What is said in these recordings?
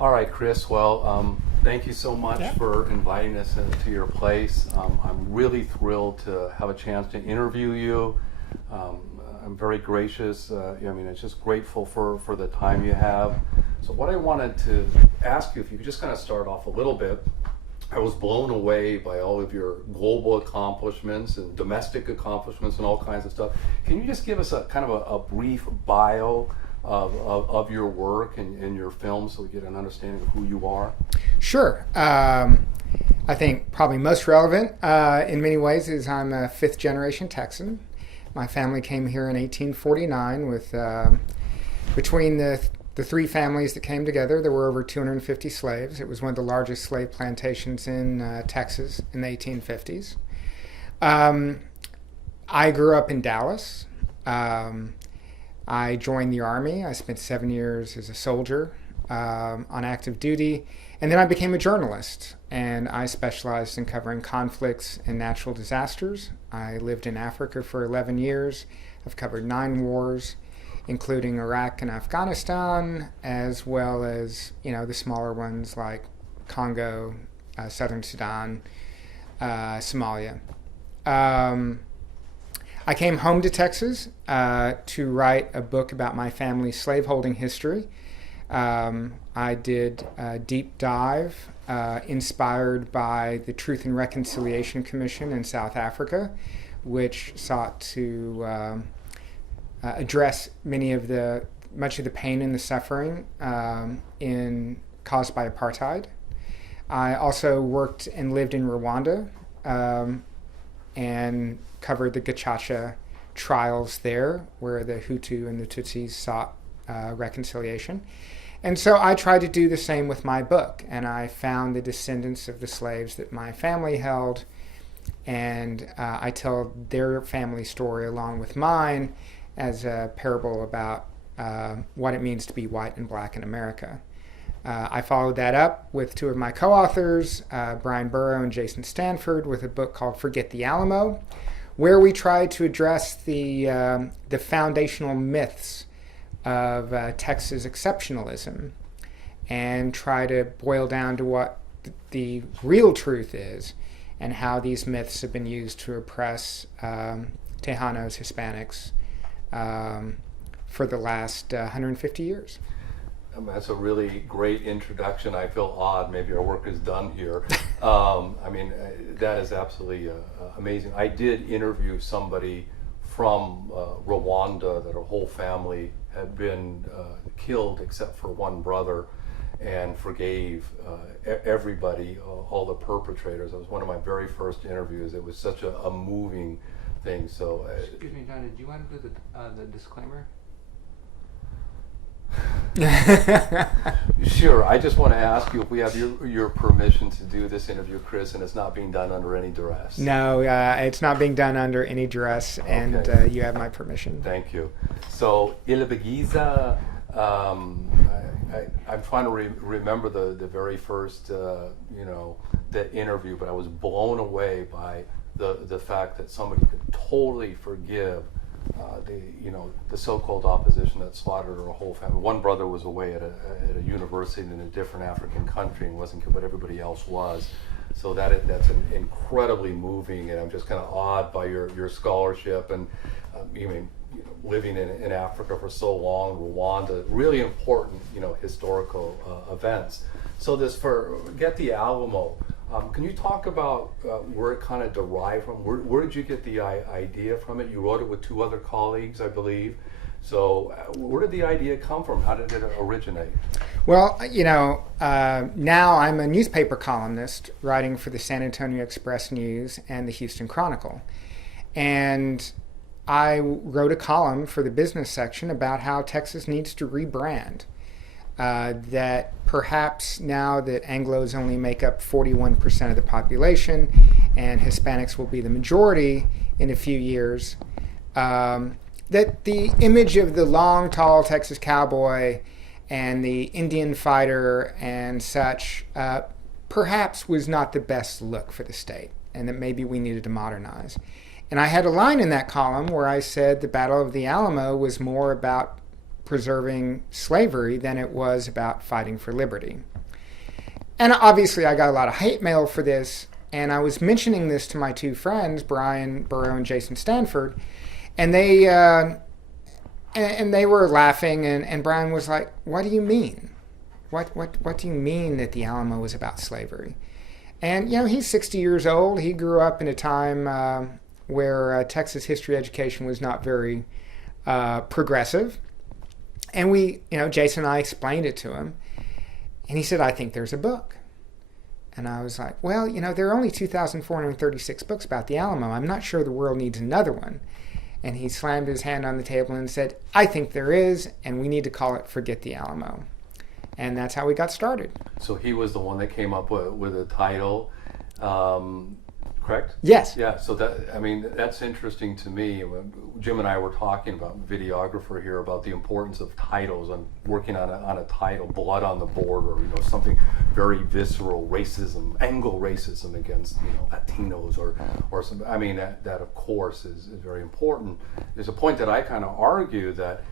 All right, Chris. Well, thank you so much Yeah. for inviting us into your place. I'm really thrilled to have a chance to interview you. Um, I'm very gracious. It's just grateful for the time you have. So what I wanted to ask you, if you could just kind of start off a little bit. I was blown away by all of your global accomplishments and domestic accomplishments and all kinds of stuff. Can you just give us a kind of a brief bio of your work and your film so we get an understanding of who you are? Sure. I think probably most relevant in many ways is I'm a fifth generation Texan. My family came here in 1849 with between the three families that came together, there were over 250 slaves. It was one of the largest slave plantations in Texas in the 1850s. I grew up in Dallas. I joined the Army. I spent 7 years as a soldier on active duty. And then I became a journalist, and I specialized in covering conflicts and natural disasters. I lived in Africa for 11 years. I've covered 9 wars, including Iraq and Afghanistan, as well as, the smaller ones like Congo, Southern Sudan, Somalia. I came home to Texas to write a book about my family's slaveholding history. I did a deep dive inspired by the Truth and Reconciliation Commission in South Africa, which sought to address much of the pain and the suffering caused by apartheid. I also worked and lived in Rwanda and covered the Gacaca trials there, where the Hutu and the Tutsis sought reconciliation. And so I tried to do the same with my book, and I found the descendants of the slaves that my family held, and I tell their family story along with mine as a parable about what it means to be white and black in America. I followed that up with 2 of my co-authors, Brian Burrow and Jason Stanford, with a book called Forget the Alamo, where we tried to address the foundational myths of Texas exceptionalism and try to boil down to what the real truth is and how these myths have been used to oppress Tejanos, Hispanics, for the last 150 years. That's a really great introduction. I feel odd. Maybe our work is done here. That is absolutely amazing. I did interview somebody from Rwanda that her whole family had been killed except for one brother, and forgave everybody, all the perpetrators. It was one of my very first interviews. It was such a moving thing. So, excuse me, John, do you want to do the disclaimer? Sure. I just want to ask you if we have your permission to do this interview, Chris, and it's not being done under any duress. No, it's not being done under any duress, and Okay. You have my permission. Thank you. So, Ilibagiza, I'm trying to remember the very first, that interview, but I was blown away by the fact that somebody could totally forgive the so-called opposition that slaughtered her whole family. One brother was away at a university in a different African country and wasn't killed, but everybody else was. So that's incredibly moving, and I'm just kind of awed by your scholarship and living in Africa for so long, Rwanda, really important historical events. So Forget the Alamo. Can you talk about where it kind of derived from? Where did you get the idea from it? You wrote it with 2 other colleagues, I believe. So where did the idea come from? How did it originate? Well, now I'm a newspaper columnist writing for the San Antonio Express News and the Houston Chronicle. And I wrote a column for the business section about how Texas needs to rebrand. That perhaps now that Anglos only make up 41% of the population and Hispanics will be the majority in a few years, that the image of the long, tall Texas cowboy and the Indian fighter and such perhaps was not the best look for the state, and that maybe we needed to modernize. And I had a line in that column where I said the Battle of the Alamo was more about preserving slavery than it was about fighting for liberty. And obviously I got a lot of hate mail for this, and I was mentioning this to my two friends, Brian Burrow and Jason Stanford, and they were laughing, and Brian was like, "What do you mean? What do you mean that the Alamo is about slavery?" And, he's 60 years old. He grew up in a time where Texas history education was not very progressive. And Jason and I explained it to him. And he said, "I think there's a book." And I was like, "Well, there are only 2,436 books about the Alamo. I'm not sure the world needs another one." And he slammed his hand on the table and said, "I think there is, and we need to call it Forget the Alamo." And that's how we got started. So he was the one that came up with a title, correct? Yes. Yeah. So that's interesting to me. Jim and I were talking about videographer here about the importance of titles and working on a title, blood on the border, something very visceral, racism, Anglo racism against Latinos or some. That of course is very important. There's a point that I kind of argue that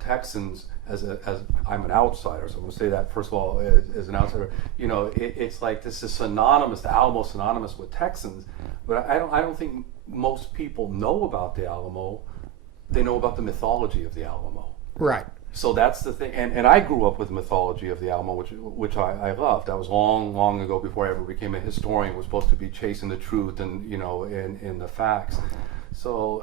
Texans, as I'm an outsider, so I'm going to say that first of all as an outsider. It's like this is synonymous, the Alamo synonymous with Texans, but I don't think most people know about the Alamo. They know about the mythology of the Alamo. Right. So that's the thing, and I grew up with the mythology of the Alamo, which I loved. That was long ago before I ever became a historian. Was supposed to be chasing the truth and in the facts. So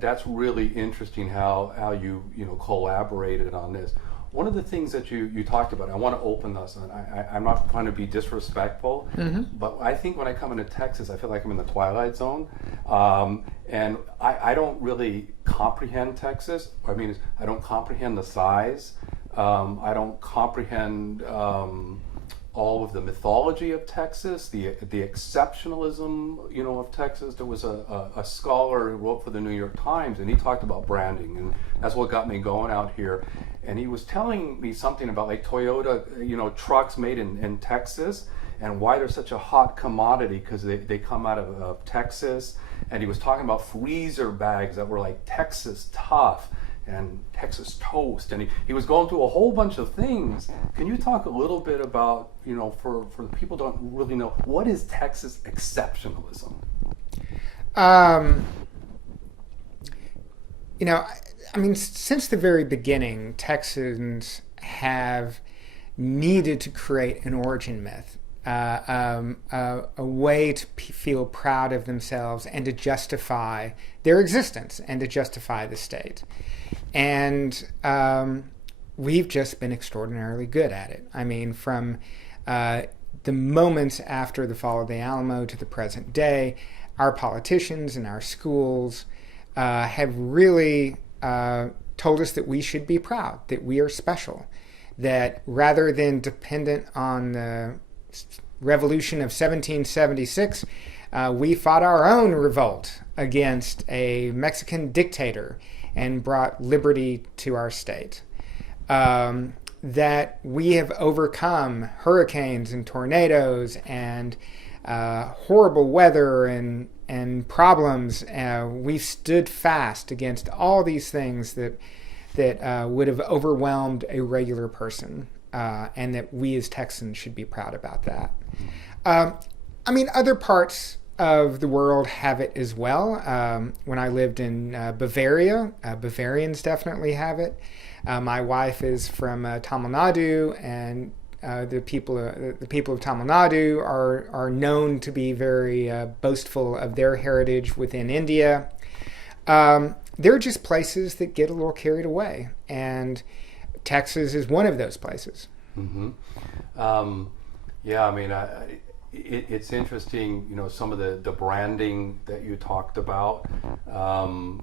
that's really interesting how you collaborated on this. One of the things that you talked about, I want to open this, and I'm not trying to be disrespectful, but I think when I come into Texas, I feel like I'm in the Twilight Zone, and I don't really comprehend Texas. I don't comprehend the size. I don't comprehend all of the mythology of Texas, the exceptionalism, of Texas. There was a scholar who wrote for the New York Times, and he talked about branding, and that's what got me going out here. And he was telling me something about like Toyota, trucks made in Texas, and why they're such a hot commodity because they come out of Texas. And he was talking about freezer bags that were like Texas tough and Texas toast, and he was going through a whole bunch of things. Can you talk a little bit about, for the people who don't really know, what is Texas exceptionalism? Since the very beginning, Texans have needed to create an origin myth, a way to feel proud of themselves and to justify their existence and to justify the state. And we've just been extraordinarily good at it. From the moments after the fall of the Alamo to the present day, our politicians and our schools have really told us that we should be proud, that we are special, that rather than dependent on the revolution of 1776, we fought our own revolt against a Mexican dictator and brought liberty to our state. That we have overcome hurricanes and tornadoes and horrible weather and problems. We've stood fast against all these things that would have overwhelmed a regular person, and that we as Texans should be proud about that. Other parts of the world have it as well. When I lived in Bavaria, Bavarians definitely have it. My wife is from Tamil Nadu, and the people of Tamil Nadu are known to be very boastful of their heritage within India. They're just places that get a little carried away, and Texas is one of those places. Mm-hmm. It's interesting, some of the branding that you talked about, the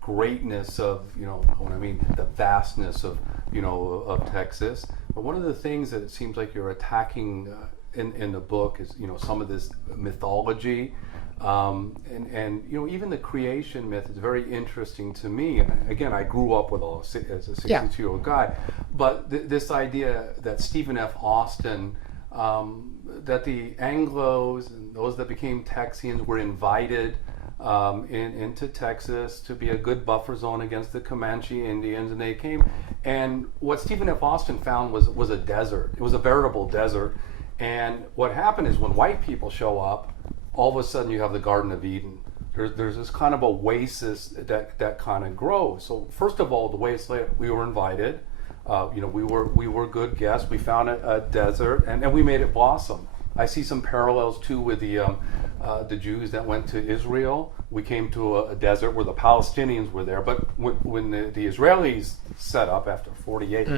greatness of, the vastness of, of Texas. But one of the things that it seems like you're attacking in the book is, some of this mythology. And even the creation myth is very interesting to me. And again, I grew up with as a 62-year-old guy. But this idea that Stephen F. Austin, that the Anglos and those that became Texians were invited into Texas to be a good buffer zone against the Comanche Indians, and they came. And what Stephen F. Austin found was a desert. It was a veritable desert. And what happened is when white people show up, all of a sudden you have the Garden of Eden. There's this kind of oasis that kind of grows. So first of all, the way it's laid, we were invited. We were good guests. We found a desert, and we made it blossom. I see some parallels too with the Jews that went to Israel. We came to a desert where the Palestinians were there, but when the Israelis set up after 48,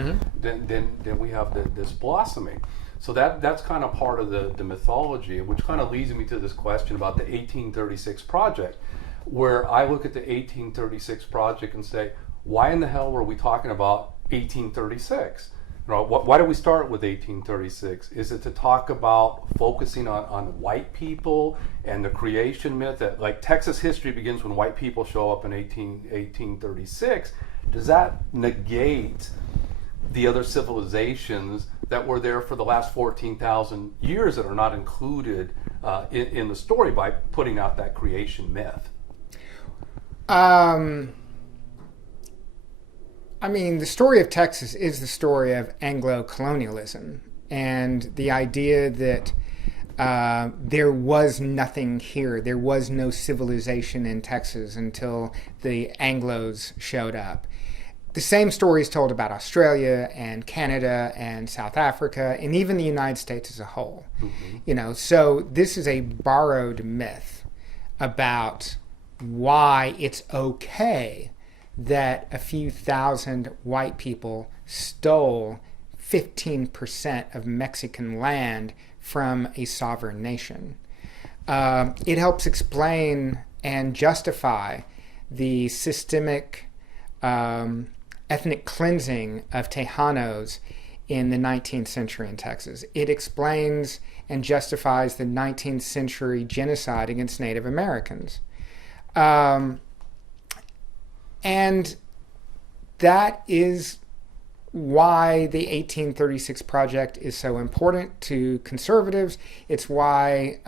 then we have this blossoming. So that's kind of part of the mythology, which kind of leads me to this question about the 1836 project, where I look at the 1836 project and say, why in the hell were we talking about 1836? Why do we start with 1836? Is it to talk about focusing on white people and the creation myth that, like, Texas history begins when white people show up in 1836? Does that negate the other civilizations that were there for the last 14,000 years that are not included in the story by putting out that creation myth? I mean, the story of Texas is the story of Anglo-colonialism and the idea that there was nothing here. There was no civilization in Texas until the Anglos showed up. The same story is told about Australia and Canada and South Africa and even the United States as a whole. So this is a borrowed myth about why it's okay that a few thousand white people stole 15% of Mexican land from a sovereign nation. It helps explain and justify the systemic ethnic cleansing of Tejanos in the 19th century in Texas. It explains and justifies the 19th century genocide against Native Americans. And that is why the 1836 project is so important to conservatives. It's why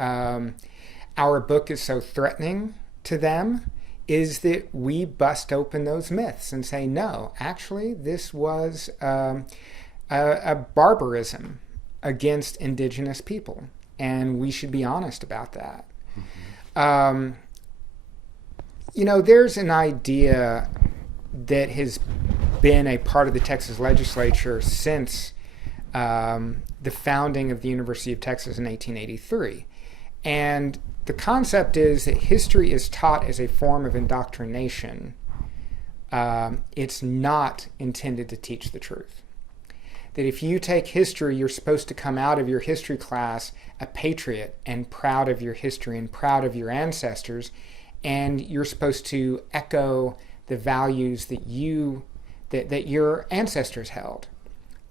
our book is so threatening to them, is that we bust open those myths and say, no, actually, this was a barbarism against indigenous people, and we should be honest about that. There's an idea that has been a part of the Texas legislature since the founding of the University of Texas in 1883. And the concept is that history is taught as a form of indoctrination. It's not intended to teach the truth. That if you take history, you're supposed to come out of your history class a patriot and proud of your history and proud of your ancestors, and you're supposed to echo the values that your ancestors held.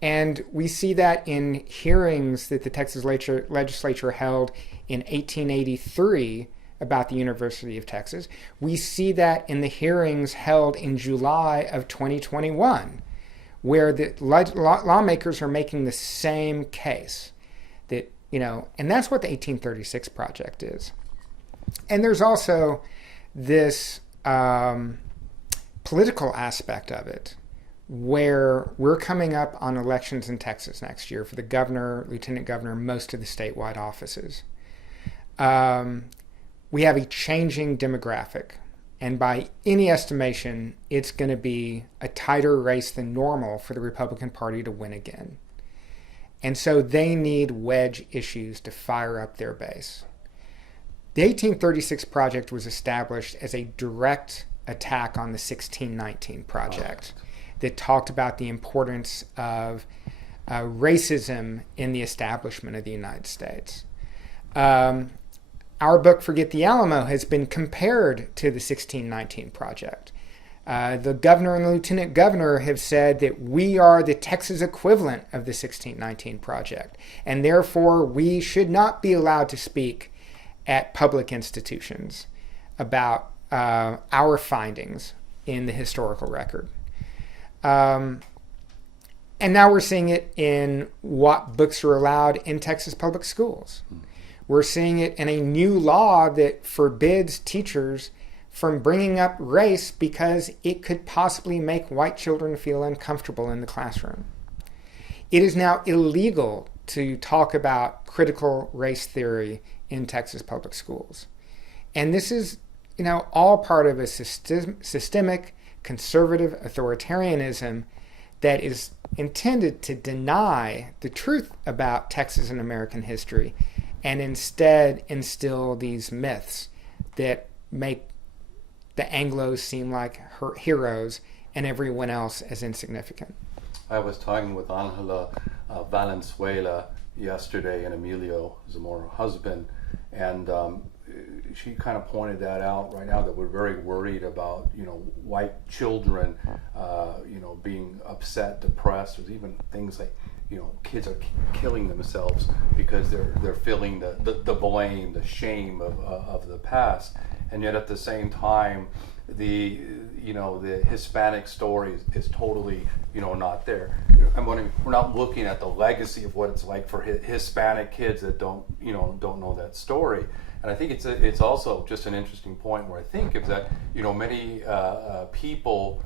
And we see that in hearings that the Texas legislature held in 1883 about the University of Texas. We see that in the hearings held in July of 2021, where the lawmakers are making the same case. And that's what the 1836 project is. And there's also this political aspect of it, where we're coming up on elections in Texas next year for the governor, lieutenant governor, most of the statewide offices. We have a changing demographic, and by any estimation, it's going to be a tighter race than normal for the Republican Party to win again. And so they need wedge issues to fire up their base. The 1836 project was established as a direct attack on the 1619 project that talked about the importance of racism in the establishment of the United States. Our book, Forget the Alamo, has been compared to the 1619 project. The governor and the lieutenant governor have said that we are the Texas equivalent of the 1619 project, and therefore we should not be allowed to speak at public institutions about our findings in the historical record. And now we're seeing it in what books are allowed in Texas public schools, We're seeing it in a new law that forbids teachers from bringing up race because it could possibly make white children feel uncomfortable in the classroom. It is now illegal to talk about critical race theory in Texas public schools. And this is, all part of a systemic conservative authoritarianism that is intended to deny the truth about Texas and American history and instead instill these myths that make the Anglos seem like heroes and everyone else as insignificant. I was talking with Angela Valenzuela yesterday, and Emilio Zamora, her husband, and she kind of pointed that out right now, that we're very worried about, white children, being upset, depressed. There's even things like, kids are killing themselves because they're feeling the blame, the shame of the past, and yet at the same time, the Hispanic story is totally not there. I'm wondering, we're not looking at the legacy of what it's like for Hispanic kids that don't know that story. And I think it's also just an interesting point where I think is that many people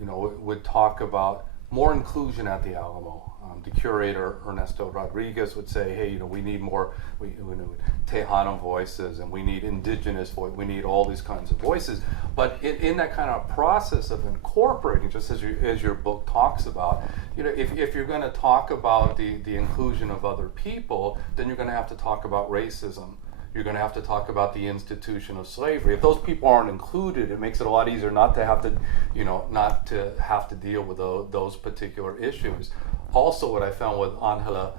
would talk about more inclusion at the Alamo. The curator Ernesto Rodriguez would say, hey, we need more we need Tejano voices, and we need indigenous voice, we need all these kinds of voices. But in that kind of process of incorporating, just as your book talks about, if you're going to talk about the inclusion of other people, then you're going to have to talk about racism. You're going to have to talk about the institution of slavery. If those people aren't included, it makes it a lot easier not to have to deal with those particular issues. Also, what I found with Angela,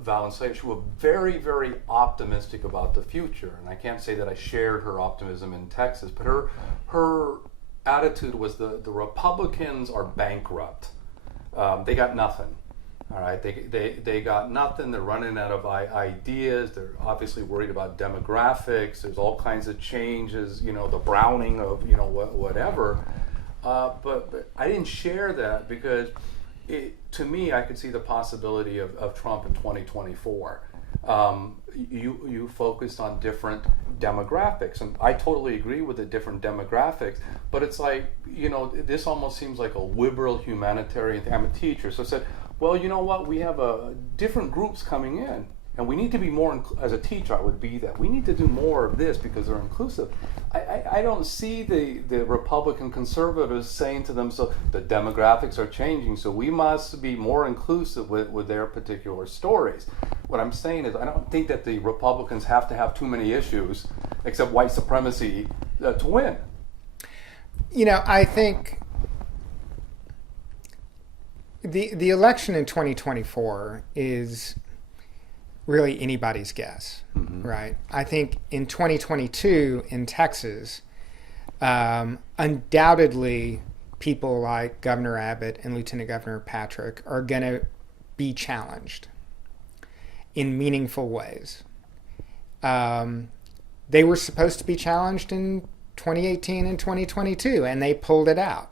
Valenzuela, she was very, very optimistic about the future. And I can't say that I shared her optimism in Texas, but her attitude was the Republicans are bankrupt. They got nothing. All right, they got nothing. They're running out of ideas. They're obviously worried about demographics. There's all kinds of changes. The browning of whatever. But I didn't share that because to me, I could see the possibility of Trump in 2024. You focused on different demographics, and I totally agree with the different demographics, but it's like, this almost seems like a liberal humanitarian thing. I'm a teacher, so I said, well, you know what, we have different groups coming in, and we need to be more, as a teacher I would be that, we need to do more of this because they're inclusive. I don't see the Republican conservatives saying to themselves, the demographics are changing, so we must be more inclusive with their particular stories. What I'm saying is, I don't think that the Republicans have to have too many issues, except white supremacy, to win. I think the election in 2024 is really anybody's guess, right? I think in 2022 in Texas, undoubtedly people like Governor Abbott and Lieutenant Governor Patrick are going to be challenged in meaningful ways. They were supposed to be challenged in 2018 and 2022, and they pulled it out.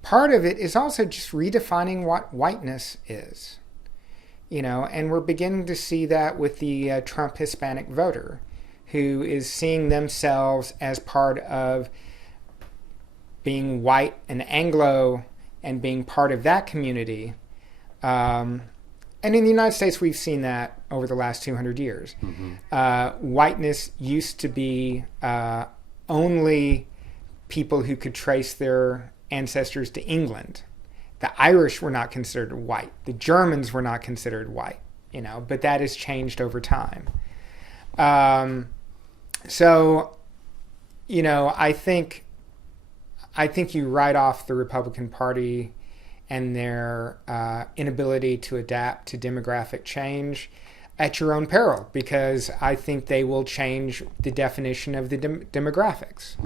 Part of it is also just redefining what whiteness is. And we're beginning to see that with the Trump Hispanic voter, who is seeing themselves as part of being white and Anglo and being part of that community. And in the United States, we've seen that over the last 200 years. Whiteness used to be only people who could trace their ancestors to England. The Irish were not considered white. The Germans were not considered white, but that has changed over time. So, I think you write off the Republican Party and their inability to adapt to demographic change at your own peril, because I think they will change the definition of the demographics.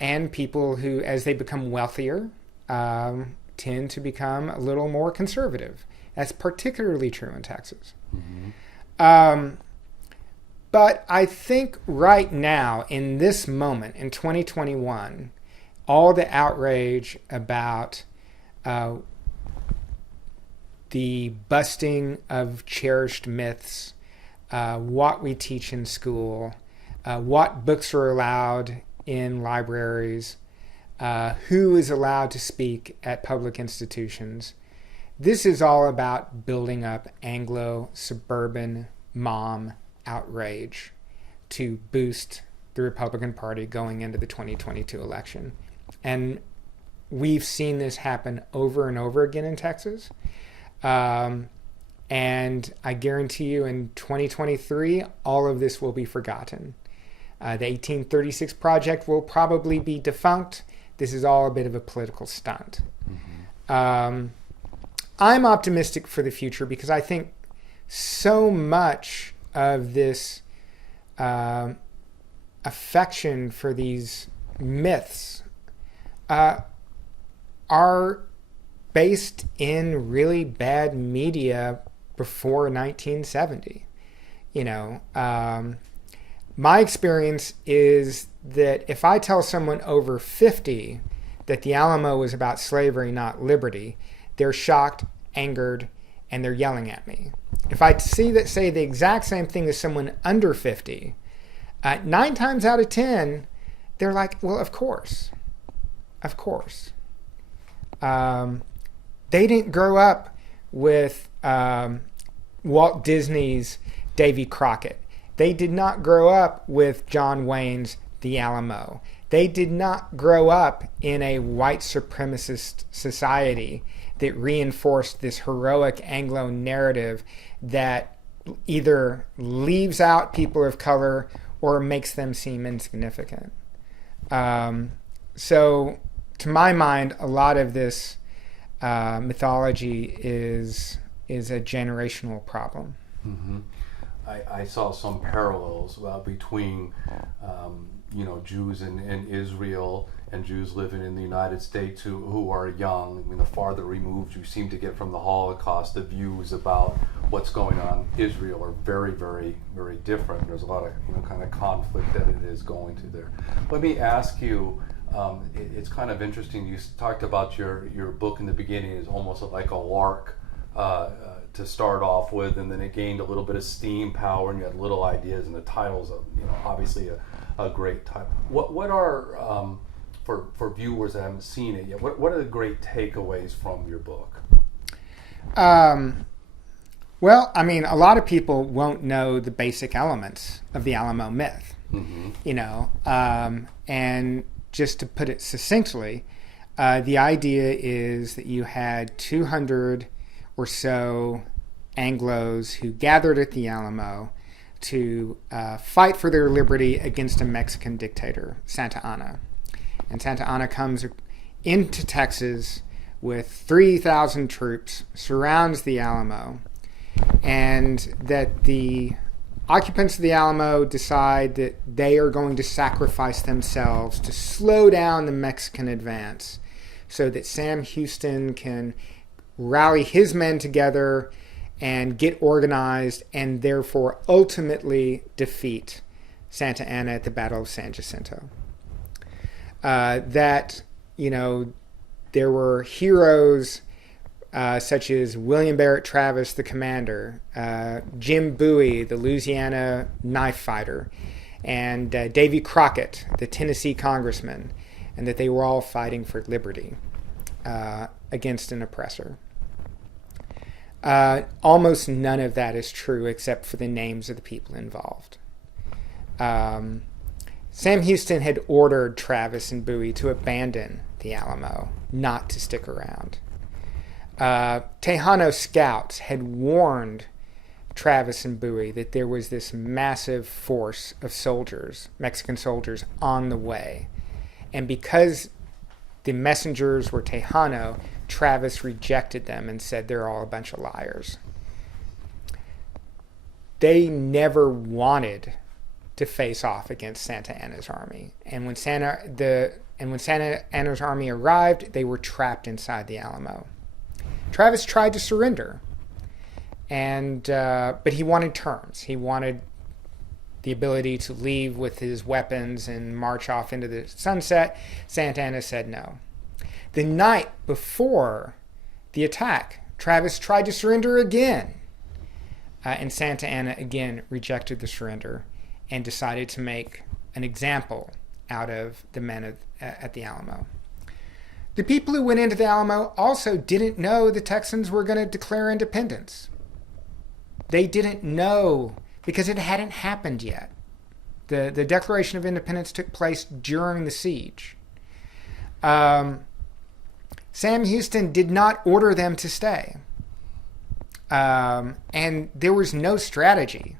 And people who, as they become wealthier, tend to become a little more conservative. That's particularly true in Texas. But I think right now, in this moment, in 2021, all the outrage about the busting of cherished myths, what we teach in school, what books are allowed in libraries, who is allowed to speak at public institutions. This is all about building up Anglo-suburban mom outrage to boost the Republican Party going into the 2022 election. And we've seen this happen over and over again in Texas. And I guarantee you in 2023, all of this will be forgotten. The 1836 Project will probably be defunct. This is all a bit of a political stunt. Mm-hmm. I'm optimistic for the future because I think so much of this affection for these myths are based in really bad media before 1970. My experience is that if I tell someone over 50 that the Alamo was about slavery, not liberty, they're shocked, angered, and they're yelling at me. If I say the exact same thing as someone under 50, 9 times out of 10, they're like, well, of course. Of course. They didn't grow up with Walt Disney's Davy Crockett. They did not grow up with John Wayne's The Alamo. They did not grow up in a white supremacist society that reinforced this heroic Anglo narrative that either leaves out people of color or makes them seem insignificant. So, to my mind, a lot of this mythology is a generational problem. Mm-hmm. I saw some parallels between Jews in Israel and Jews living in the United States who are young. I mean, the farther removed you seem to get from the Holocaust, the views about what's going on in Israel are very, very, very different. There's a lot of kind of conflict that it is going to there. Let me ask you, it's kind of interesting. You talked about your book in the beginning is almost like a lark to start off with, and then it gained a little bit of steam power, and you had little ideas, and the title's obviously a great title. What are for viewers that haven't seen it yet? What are the great takeaways from your book? Well, I mean, a lot of people won't know the basic elements of the Alamo myth. Mm-hmm. And just to put it succinctly, the idea is that you had 200 or so Anglos who gathered at the Alamo to fight for their liberty against a Mexican dictator, Santa Anna. And Santa Anna comes into Texas with 3,000 troops, surrounds the Alamo, and that the occupants of the Alamo decide that they are going to sacrifice themselves to slow down the Mexican advance so that Sam Houston can rally his men together and get organized and therefore ultimately defeat Santa Anna at the Battle of San Jacinto. There were heroes such as William Barrett Travis, the commander, Jim Bowie, the Louisiana knife fighter, and Davy Crockett, the Tennessee congressman, and that they were all fighting for liberty against an oppressor. Almost none of that is true except for the names of the people involved. Sam Houston had ordered Travis and Bowie to abandon the Alamo, not to stick around. Tejano scouts had warned Travis and Bowie that there was this massive force of soldiers, Mexican soldiers, on the way. And because the messengers were Tejano, Travis rejected them and said they're all a bunch of liars. They never wanted to face off against Santa Anna's army. And when Santa Anna's army arrived, they were trapped inside the Alamo. Travis tried to surrender, but he wanted terms. He wanted the ability to leave with his weapons and march off into the sunset. Santa Anna said no. The night before the attack, Travis tried to surrender again, and Santa Anna again rejected the surrender and decided to make an example out of the men at the Alamo. The people who went into the Alamo also didn't know the Texans were going to declare independence. They didn't know because it hadn't happened yet. The Declaration of Independence took place during the siege. Sam Houston did not order them to stay. And there was no strategy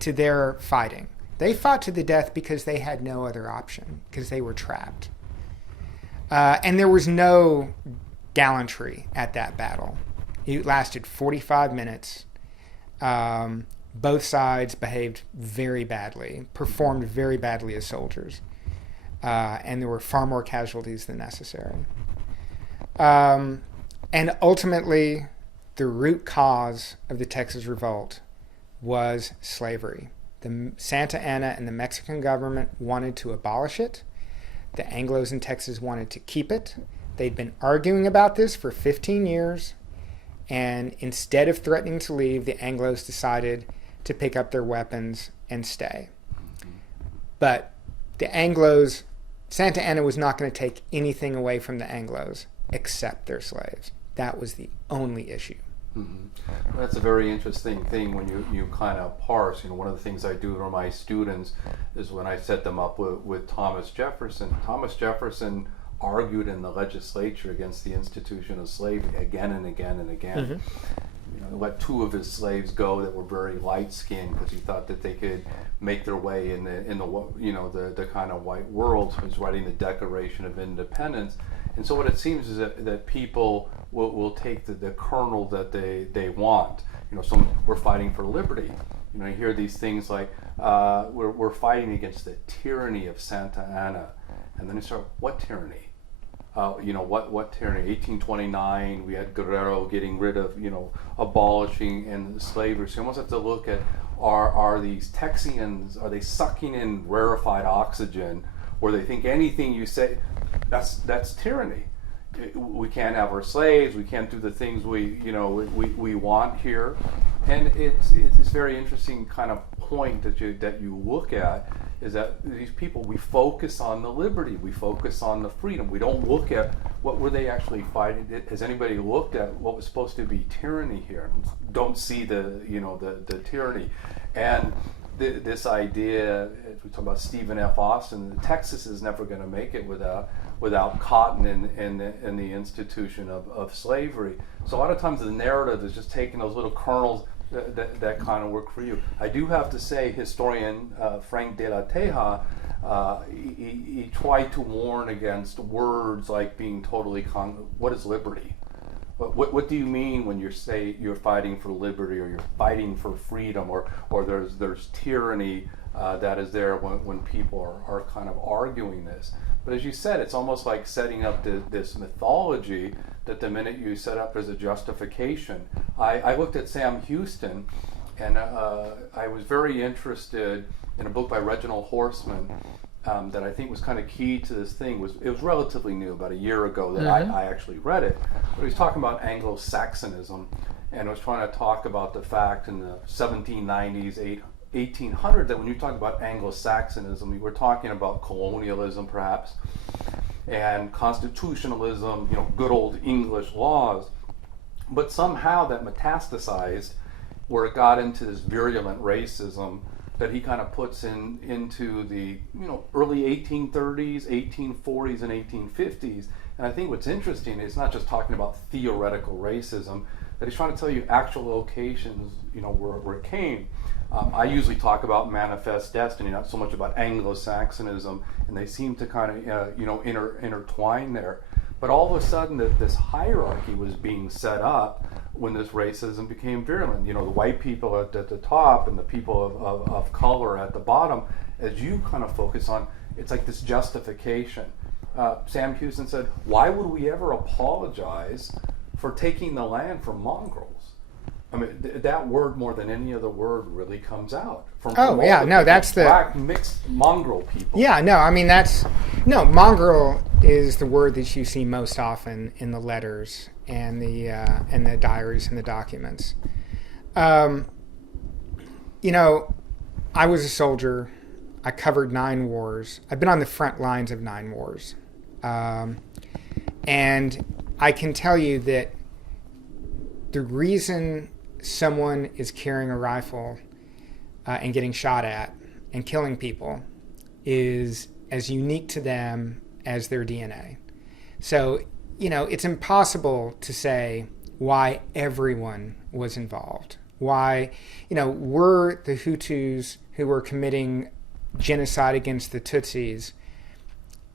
to their fighting. They fought to the death because they had no other option, because they were trapped. And there was no gallantry at that battle. It lasted 45 minutes. Both sides behaved very badly, performed very badly as soldiers. And there were far more casualties than necessary. And ultimately, the root cause of the Texas Revolt was slavery. The Santa Anna and the Mexican government wanted to abolish it. The Anglos in Texas wanted to keep it. They'd been arguing about this for 15 years. And instead of threatening to leave, the Anglos decided to pick up their weapons and stay. But the Anglos, Santa Anna was not going to take anything away from the Anglos except their slaves. That was the only issue. Mm-hmm. That's a very interesting thing when you kind of parse. One of the things I do for my students is when I set them up with Thomas Jefferson. Thomas Jefferson argued in the legislature against the institution of slavery again and again and again. Mm-hmm. Let two of his slaves go that were very light-skinned because he thought that they could make their way in the kind of white world. So he's writing the Declaration of Independence. And so what it seems is that people will take the kernel that they want. We're fighting for liberty. You hear these things like, we're fighting against the tyranny of Santa Anna. And then you start, what tyranny? What tyranny? 1829, we had Guerrero getting rid of, abolishing and slavery. So you almost have to look at, are these Texians, are they sucking in rarefied oxygen, or they think anything you say, that's tyranny. We can't have our slaves, we can't do the things we want here. And it's very interesting kind of point that you look at, is that these people, we focus on the liberty, we focus on the freedom. We don't look at what were they actually fighting. Has anybody looked at what was supposed to be tyranny here? Don't see the tyranny. And this idea, as we talk about Stephen F. Austin, Texas is never going to make it without cotton and the institution of slavery. So a lot of times the narrative is just taking those little kernels that kind of work for you. I do have to say, historian Frank de la Teja, he tried to warn against words like being totally what is liberty? What do you mean when you say you're fighting for liberty, or you're fighting for freedom, or there's tyranny that is there when people are kind of arguing this? But as you said, it's almost like setting up this mythology that the minute you set up as a justification. I looked at Sam Houston, and I was very interested in a book by Reginald Horseman that I think was kind of key to this thing. It was relatively new, about a year ago that I actually read it. But he was talking about Anglo-Saxonism, and was trying to talk about the fact in the 1790s, 1800, that when you talk about Anglo-Saxonism, we're talking about colonialism perhaps, and constitutionalism, good old English laws. But somehow that metastasized, where it got into this virulent racism that he kind of puts into the early 1830s, 1840s, and 1850s. And I think what's interesting is not just talking about theoretical racism, that he's trying to tell you actual locations, where it came. I usually talk about manifest destiny, not so much about Anglo-Saxonism, and they seem to kind of intertwine there. But all of a sudden, this hierarchy was being set up when this racism became virulent. The white people at the top and the people of color at the bottom. As you kind of focus on, it's like this justification. Sam Houston said, "Why would we ever apologize for taking the land from mongrels? I mean, that word more than any other word really comes out from. Oh, from yeah, all the no, people, that's the- black mixed mongrel people. Yeah, no, I mean mongrel is the word that you see most often in the letters and the diaries and the documents. You know, I was a soldier. I covered 9 wars. I've been on the front lines of 9 wars, and I can tell you that the reason someone is carrying a rifle and getting shot at and killing people is as unique to them as their DNA. So, you know, it's impossible to say why everyone was involved. Why, you know, were the Hutus who were committing genocide against the Tutsis,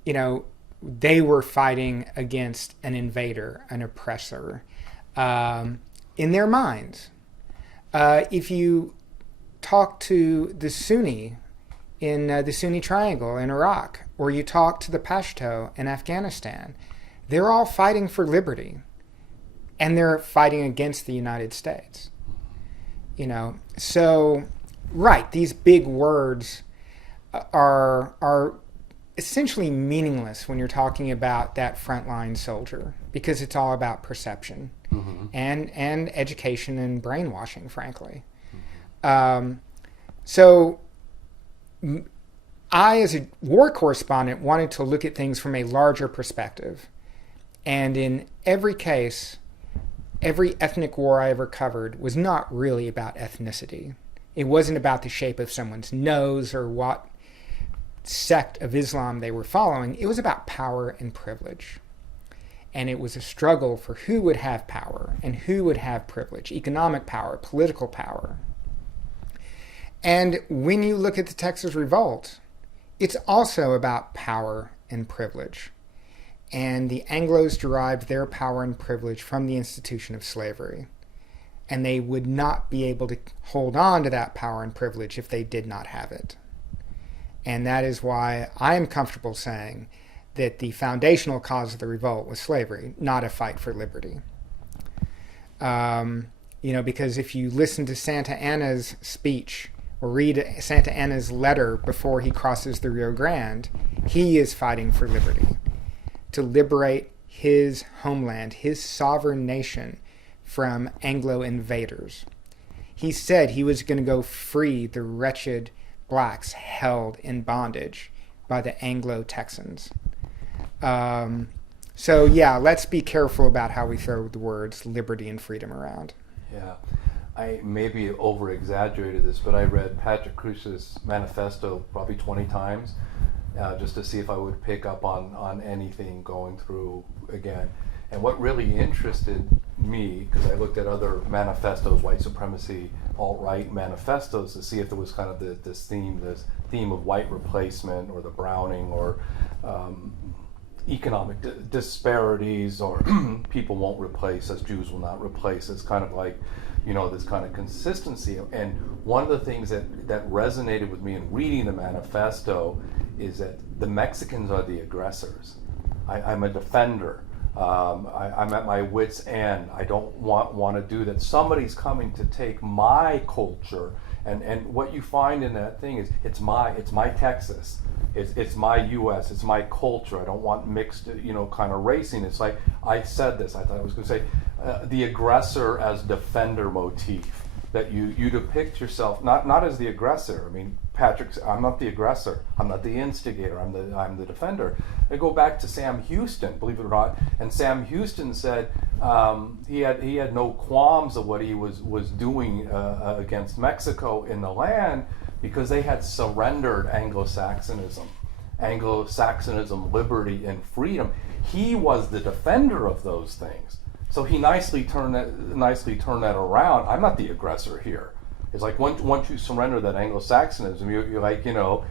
you know, they were fighting against an invader, an oppressor, in their minds. If you talk to the Sunni in the Sunni Triangle in Iraq, or you talk to the Pashto in Afghanistan, they're all fighting for liberty, and they're fighting against the United States. You know, so right, these big words are essentially meaningless when you're talking about that frontline soldier, because it's all about perception and education and brainwashing, frankly. So I, as a war correspondent, wanted to look at things from a larger perspective. And in every case, every ethnic war I ever covered was not really about ethnicity. It wasn't about the shape of someone's nose or what sect of Islam they were following. It was about power and privilege. And it was a struggle for who would have power and who would have privilege, economic power, political power. And when you look at the Texas Revolt, it's also about power and privilege. And the Anglos derived their power and privilege from the institution of slavery. And they would not be able to hold on to that power and privilege if they did not have it. And that is why I am comfortable saying that the foundational cause of the revolt was slavery, not a fight for liberty. You know, because if you listen to Santa Anna's speech or read Santa Anna's letter before he crosses the Rio Grande, he is fighting for liberty, to liberate his homeland, his sovereign nation, from Anglo invaders. He said he was going to go free the wretched blacks held in bondage by the Anglo-Texans. So yeah, let's be careful about how we throw the words liberty and freedom around. Yeah, I maybe over-exaggerated this, but I read Patrick Cruise's manifesto probably 20 times just to see if I would pick up on anything going through again. And what really interested me, because I looked at other manifestos, white supremacy, alt-right manifestos, to see if there was kind of this theme of white replacement, or the Browning, or economic disparities, or people won't replace us, Jews will not replace us, kind of like, you know, this kind of consistency. And one of the things that resonated with me in reading the manifesto is that the Mexicans are the aggressors. I'm a defender. I'm at my wit's end. I don't want to do that. Somebody's coming to take my culture, and what you find in that thing is it's my Texas, it's my U.S., it's my culture. I don't want mixed, you know, kind of racing. It's like I said this. I thought I was going to say the aggressor as defender motif. That you depict yourself not as the aggressor. I mean, I'm not the aggressor. I'm not the instigator. I'm the defender. I go back to Sam Houston, believe it or not, and Sam Houston said he had no qualms of what he was doing against Mexico in the land, because they had surrendered Anglo-Saxonism, liberty and freedom. He was the defender of those things. So he nicely turned that around. I'm not the aggressor here. It's like once you surrender that Anglo-Saxonism, you're like, you know,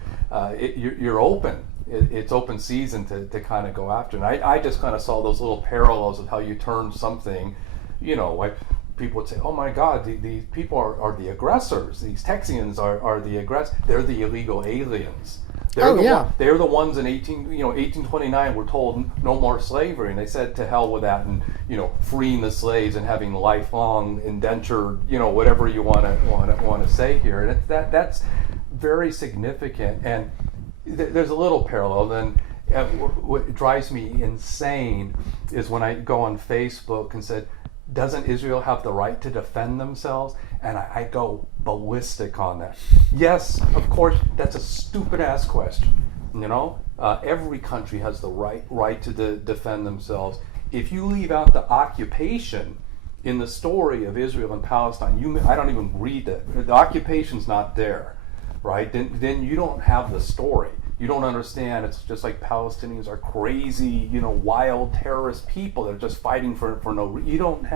you're open. It's open season to kind of go after. And I just kind of saw those little parallels of how you turn something, you know, like people would say, oh my God, these people are the aggressors. These Texians are the aggressors. They're the illegal aliens. Oh, yeah. They're the ones in 1829 were told no more slavery, and they said to hell with that, and freeing the slaves and having lifelong indentured, whatever you want to say here, and that's very significant. And there's a little parallel. Then what drives me insane is when I go on Facebook and said, doesn't Israel have the right to defend themselves? And I go ballistic on that. Yes, of course, that's a stupid ass question. Every country has the right to defend themselves. If you leave out the occupation in the story of Israel and Palestine, I don't even read that. The occupation's not there, right? Then you don't have the story. You don't understand. It's just like Palestinians are crazy, wild terrorist people that are just fighting for no reason.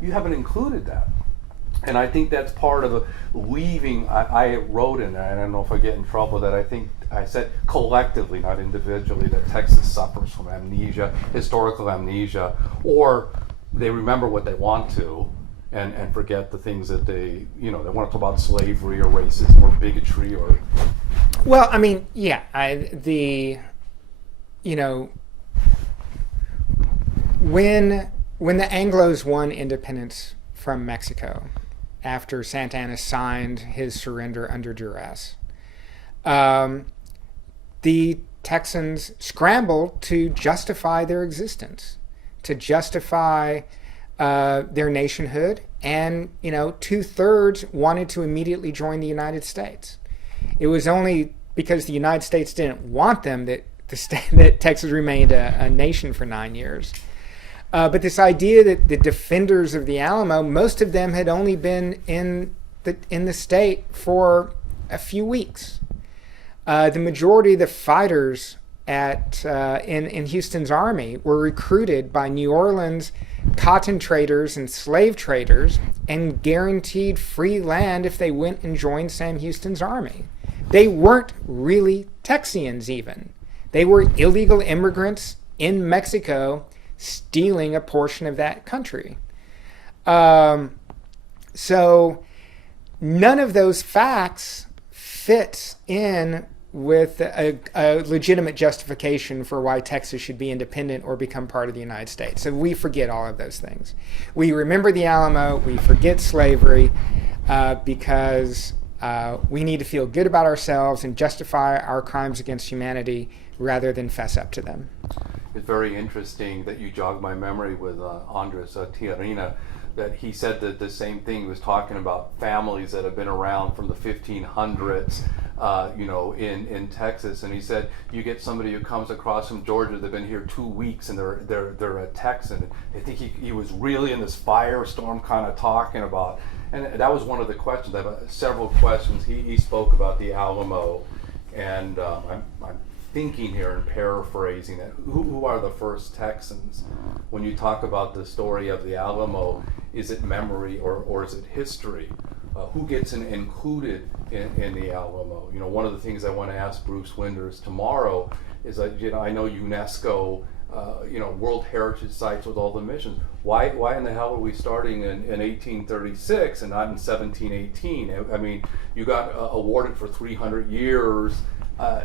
You haven't included that. And I think that's part of the leaving. I wrote in there, and I don't know if I get in trouble, that I think I said collectively, not individually, that Texas suffers from amnesia, historical amnesia, or they remember what they want to and forget the things that they want to talk about, slavery or racism or bigotry or... Well, I mean, yeah, when the Anglos won independence from Mexico after Santa Anna signed his surrender under duress, the Texans scrambled to justify their existence, to justify their nationhood, and 2/3 wanted to immediately join the United States. It was only because the United States didn't want them that that Texas remained a nation for 9 years. But this idea that the defenders of the Alamo, most of them had only been in the state for a few weeks. The majority of the fighters in Houston's army were recruited by New Orleans cotton traders and slave traders and guaranteed free land if they went and joined Sam Houston's army. They weren't really Texians even. They were illegal immigrants in Mexico stealing a portion of that country. So none of those facts fit in with a legitimate justification for why Texas should be independent or become part of the United States. So we forget all of those things. We remember the Alamo, we forget slavery, because we need to feel good about ourselves and justify our crimes against humanity rather than fess up to them. It's very interesting that you jogged my memory with Andres Tiarina, that he said that the same thing. He was talking about families that have been around from the 1500s, in Texas, and he said you get somebody who comes across from Georgia, they've been here 2 weeks, and they're a Texan. I think he was really in this firestorm kind of talking about, and that was one of the questions. I have several questions. He spoke about the Alamo, and I'm thinking here and paraphrasing it. Who are the first Texans? When you talk about the story of the Alamo, is it memory or is it history? Who gets included in the Alamo? One of the things I want to ask Bruce Winders tomorrow is, I know UNESCO, World Heritage Sites with all the missions. Why in the hell are we starting in 1836 and not in 1718? I mean, you got awarded for 300 years.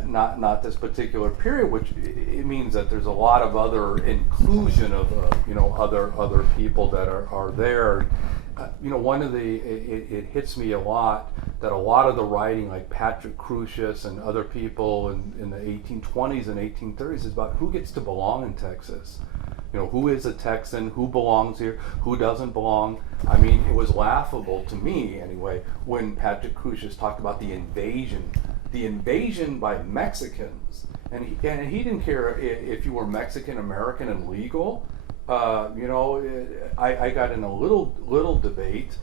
Not this particular period, which it means that there's a lot of other inclusion of other people that are there. It hits me a lot that a lot of the writing, like Patrick Crusius and other people in the 1820s and 1830s, is about who gets to belong in Texas. Who is a Texan, who belongs here, who doesn't belong. I mean, it was laughable to me anyway when Patrick Crusius talked about the invasion by Mexicans, and he didn't care if you were Mexican, American, and legal. I got in a little debate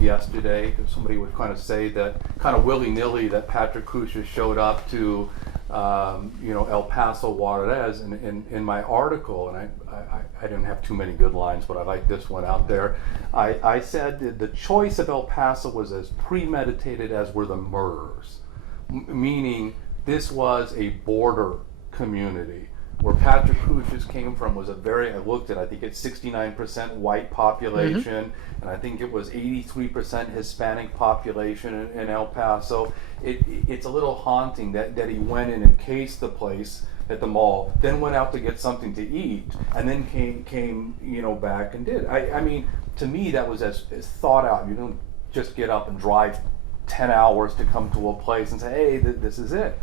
yesterday. Somebody would kind of say that, kind of willy-nilly, that Patrick Crusius showed up to El Paso, Juarez in my article, and I didn't have too many good lines, but I like this one out there. I said that the choice of El Paso was as premeditated as were the murders. Meaning this was a border community where Patrick Cruises came from was I looked at, I think it's 69% white population, and I think it was 83% Hispanic population in El Paso. It's a little haunting that he went in and cased the place at the mall, then went out to get something to eat, and then came back and did. I mean, to me, that was as thought out. You don't just get up and drive 10 hours to come to a place and say, hey, this is it.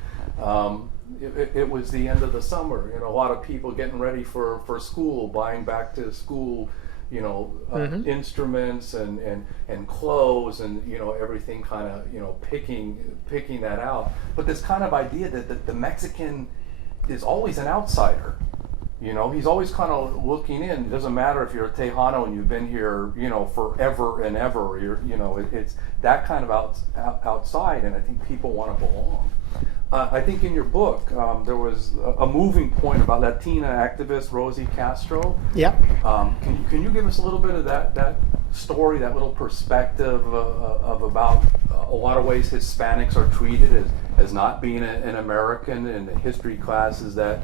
It was the end of the summer. A lot of people getting ready for school, buying back to school, instruments and clothes and everything kind of picking that out. But this kind of idea that the Mexican is always an outsider. He's always kind of looking in. It doesn't matter if you're a Tejano and you've been here, forever and ever. It's that kind of outside, and I think people want to belong. I think in your book there was a moving point about Latina activist Rosie Castro. Yeah. Can you give us a little bit of that story, that little perspective of about a lot of ways Hispanics are treated as not being an American in the history classes that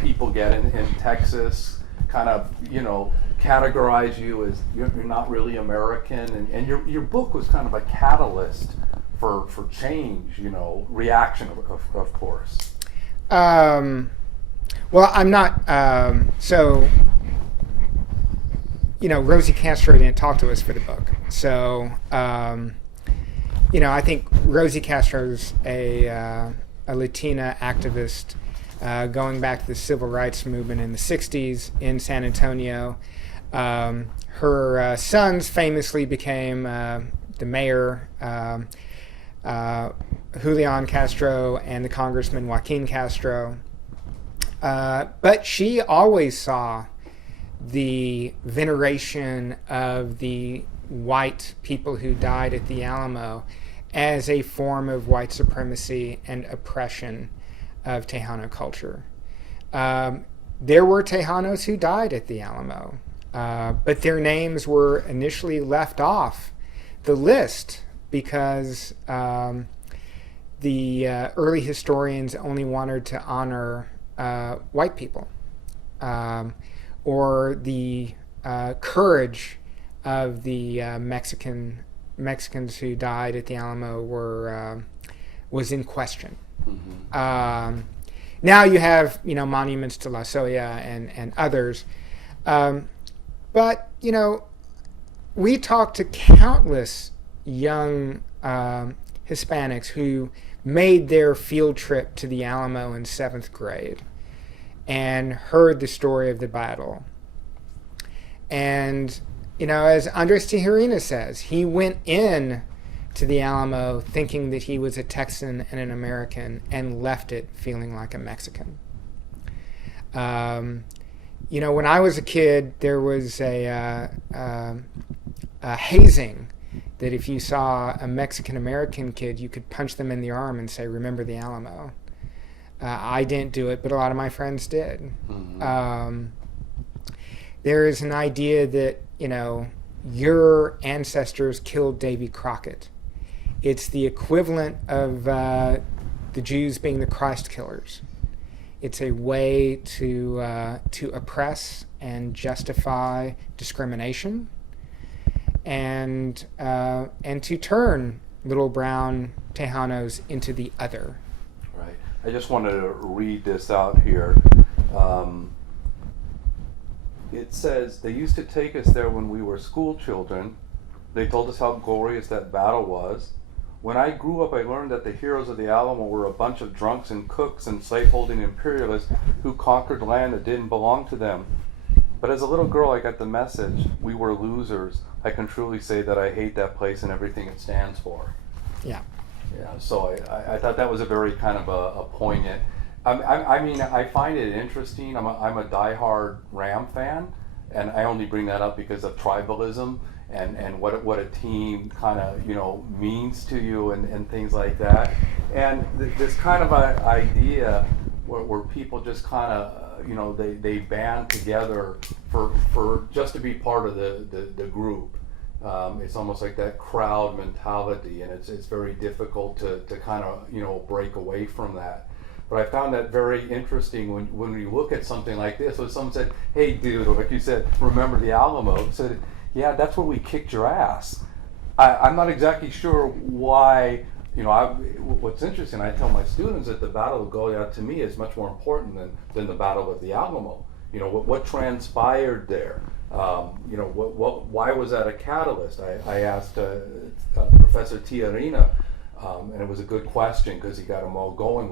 people get in Texas, kind of categorize you as you're not really American, and your book was kind of a catalyst for change, reaction of course. Well, I'm not Rosie Castro didn't talk to us for the book, so I think Rosie Castro's a Latina activist going back to the civil rights movement in the 60s in San Antonio. Her sons famously became the mayor, Julian Castro, and the Congressman Joaquin Castro. But she always saw the veneration of the white people who died at the Alamo as a form of white supremacy and oppression of Tejano culture. There were Tejanos who died at the Alamo, but their names were initially left off the list because the early historians only wanted to honor white people, or the courage of the Mexicans who died at the Alamo was in question. Mm-hmm. Now you have monuments to La Soya and others, but we talked to countless young Hispanics who made their field trip to the Alamo in 7th grade and heard the story of the battle. And as Andres Tijerina says, he went in to the Alamo thinking that he was a Texan and an American and left it feeling like a Mexican. When I was a kid, there was a hazing that if you saw a Mexican-American kid, you could punch them in the arm and say, "Remember the Alamo." I didn't do it, but a lot of my friends did. Mm-hmm. There is an idea that, your ancestors killed Davy Crockett. It's the equivalent of the Jews being the Christ killers. It's a way to oppress and justify discrimination, and to turn little brown Tejanos into the other. Right. I just wanted to read this out here. It says, they used to take us there when we were school children. They told us how glorious that battle was. When I grew up, I learned that the heroes of the Alamo were a bunch of drunks and cooks and slave-holding imperialists who conquered land that didn't belong to them. But as a little girl, I got the message. We were losers. I can truly say that I hate that place and everything it stands for. Yeah. Yeah, so I thought that was a very kind of a poignant. I mean, I find it interesting. I'm a diehard Ram fan, and I only bring that up because of tribalism and what a team kind of means to you and things like that. And this kind of an idea where people just kind of they band together for just to be part of the group. It's almost like that crowd mentality, and it's very difficult to kind of break away from that. But I found that very interesting when we look at something like this. So someone said, "Hey, dude," or like you said, "Remember the Alamo?" Said, "Yeah, that's where we kicked your ass." I'm not exactly sure why. What's interesting, I tell my students that the Battle of Goliad to me is much more important than the Battle of the Alamo. What transpired there? Why was that a catalyst? I asked Professor Tiarina, and it was a good question because he got them all going.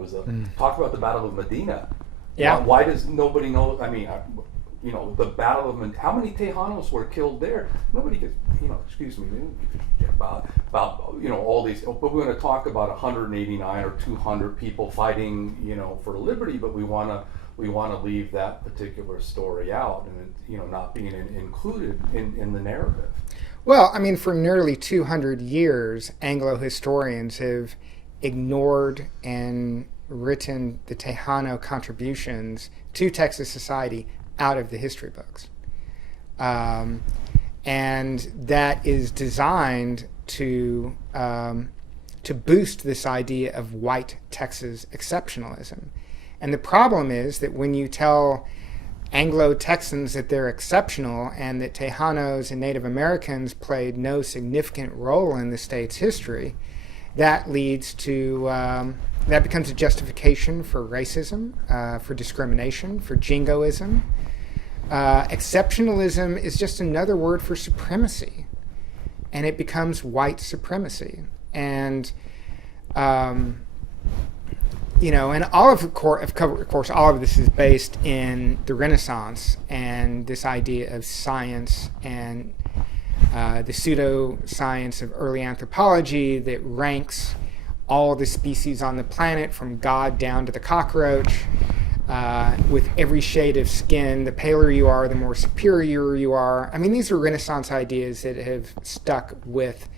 Talk about the Battle of Medina. Yeah. Why does nobody know? I mean, the Battle of Medina. How many Tejanos were killed there? Nobody gets, excuse me, about all these. But we're going to talk about 189 or 200 people fighting, for liberty. But we want to leave that particular story out, and not being included in the narrative. Well, I mean, for nearly 200 years, Anglo historians have ignored and written the Tejano contributions to Texas society out of the history books. And that is designed to boost this idea of white Texas exceptionalism. And the problem is that when you tell Anglo-Texans that they're exceptional and that Tejanos and Native Americans played no significant role in the state's history, that leads to, that becomes a justification for racism, for discrimination, for jingoism. Exceptionalism is just another word for supremacy, and it becomes white supremacy. And and all of course, all of this is based in the Renaissance and this idea of science and the pseudoscience of early anthropology that ranks all the species on the planet from God down to the cockroach with every shade of skin. The paler you are, the more superior you are. I mean, these are Renaissance ideas that have stuck with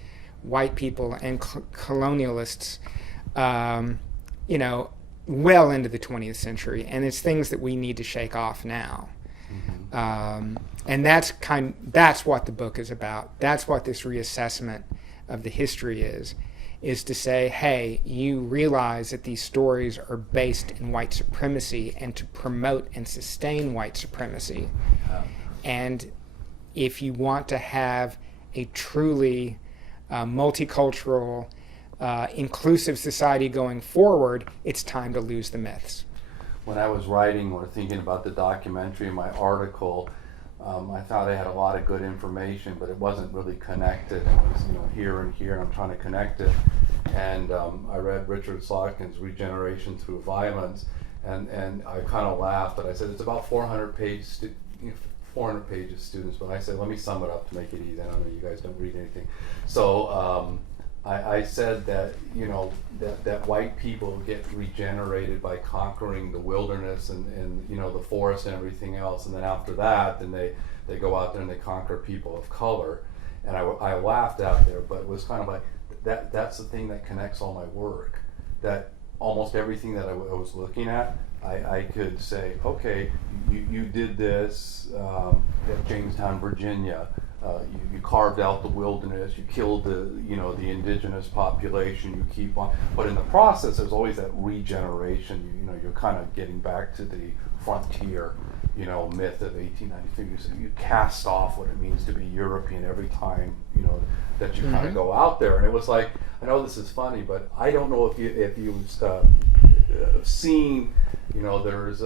white people and colonialists well into the 20th century, and it's things that we need to shake off now. Mm-hmm. And that's what the book is about. That's what this reassessment of the history is to say, hey, you realize that these stories are based in white supremacy and to promote and sustain white supremacy. And if you want to have a truly multicultural, inclusive society going forward, it's time to lose the myths. When I was writing or thinking about the documentary in my article, I thought I had a lot of good information, but it wasn't really connected. It was here and here, and I'm trying to connect it. And I read Richard Slotkin's Regeneration Through Violence, and I kind of laughed, but I said it's about 400 pages, students, but I said let me sum it up to make it easy. I know you guys don't read anything. So I said that that white people get regenerated by conquering the wilderness and the forest and everything else, and then after that, then they go out there and they conquer people of color. And I laughed out there, but it was kind of like that's the thing that connects all my work. That almost everything that I was looking at, I could say, okay, you did this at Jamestown, Virginia. You carved out the wilderness, you killed the indigenous population, you keep on, but in the process there's always that regeneration. You're kind of getting back to the frontier myth of 1893. You cast off what it means to be European every time that you kind of go out there. And it was like, I know this is funny, but I don't know if you've seen there's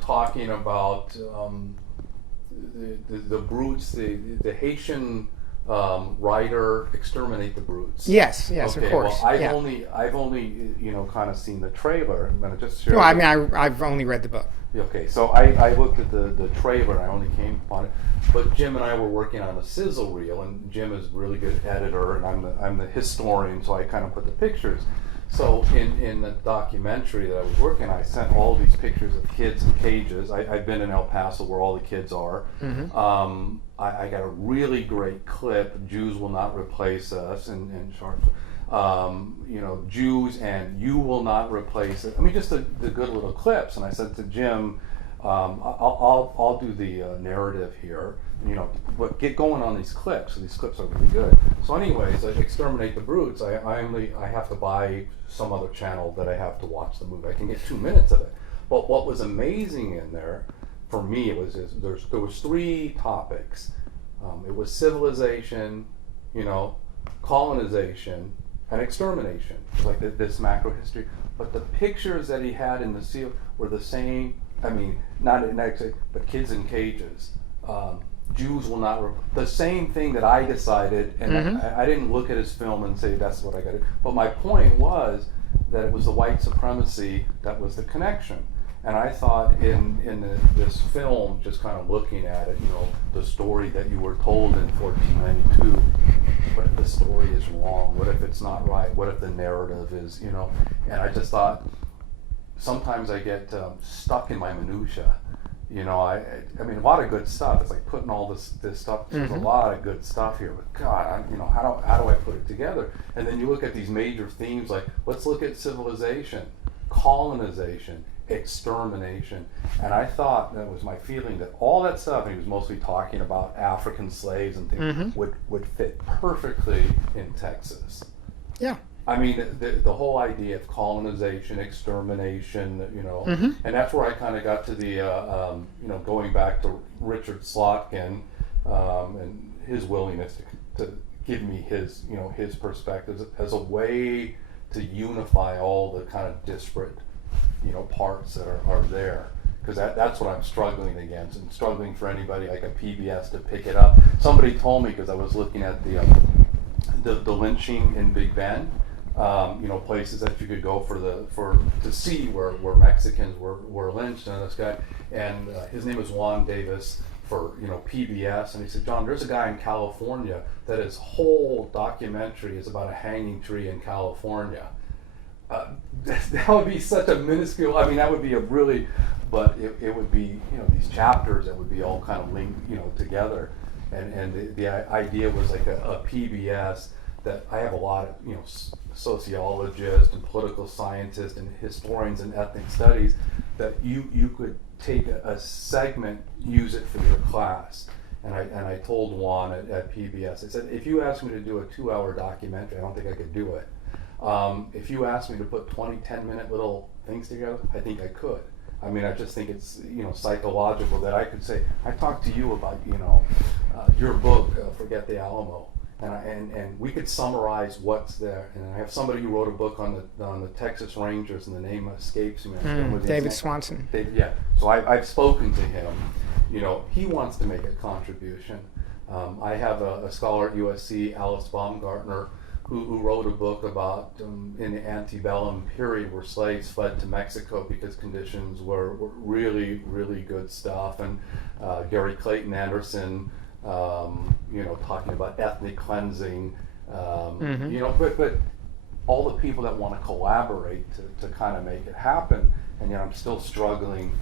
talking about the brutes, the Haitian writer Exterminate the Brutes. Yes, okay, of course. Well, I've only kind of seen the trailer. I'm going to just share. No, I mean I've only read the book. Okay, so I looked at the trailer. I only came upon it, but Jim and I were working on a sizzle reel, and Jim is a really good editor, and I'm the historian, so I kind of put the pictures. So in the documentary that I was working, I sent all these pictures of kids in cages. I've been in El Paso where all the kids are. Mm-hmm. I got a really great clip. Jews will not replace us, and Jews and you will not replace it. I mean, just the good little clips. And I said to Jim, I'll do the narrative here. but get going on these clips. So these clips are really good. So anyways, Exterminate the Brutes, I have to buy some other channel that I have to watch the movie. I can get 2 minutes of it. But what was amazing in there, for me, there was 3 topics. It was civilization, colonization, and extermination. It was like this macro history. But the pictures that he had in the seal were the same. I mean, not exactly, but kids in cages. Jews will not. The same thing that I decided, and I didn't look at his film and say that's what I got to do. But my point was that it was the white supremacy that was the connection. And I thought in this film, just kind of looking at it, the story that you were told in 1492, what if the story is wrong? What if it's not right? What if the narrative is, And I just thought, sometimes I get stuck in my minutia. I mean, a lot of good stuff. It's like putting all this stuff. There's a lot of good stuff here, but God, how do I put it together? And then you look at these major themes, like let's look at civilization, colonization, extermination, and I thought that was my feeling that all that stuff, and he was mostly talking about African slaves and things, would fit perfectly in Texas. Yeah. I mean, the whole idea of colonization, extermination, and that's where I kind of got to the, going back to Richard Slotkin and his willingness to give me his perspectives as a way to unify all the kind of disparate, parts that are there. Because that's what I'm struggling against, and struggling for anybody like a PBS to pick it up. Somebody told me, because I was looking at the lynching in Big Bend. Places that you could go to see where Mexicans were lynched, and this guy, and his name is Juan Davis for PBS, and he said, John, there's a guy in California that his whole documentary is about a hanging tree in California. That would be such a minuscule. I mean, that would be but it would be these chapters that would be all kind of linked together, and the idea was like a PBS that I have a lot of sociologists and political scientists and historians and ethnic studies that you could take a segment, use it for your class. And I told Juan at PBS, I said, if you asked me to do a 2-hour documentary, I don't think I could do it. If you asked me to put 20 10-minute little things together, I think I could. I mean, I just think it's psychological that I could say, I talked to you about your book, Forget the Alamo. And we could summarize what's there. And I have somebody who wrote a book on the Texas Rangers, and the name escapes me. David Swanson. Yeah. So I've spoken to him. He wants to make a contribution. I have a scholar at USC, Alice Baumgartner, who wrote a book about in the antebellum period where slaves fled to Mexico because conditions were really, really good stuff. And Gary Clayton Anderson, talking about ethnic cleansing, but all the people that want to collaborate to kind of make it happen, and yet I'm still struggling,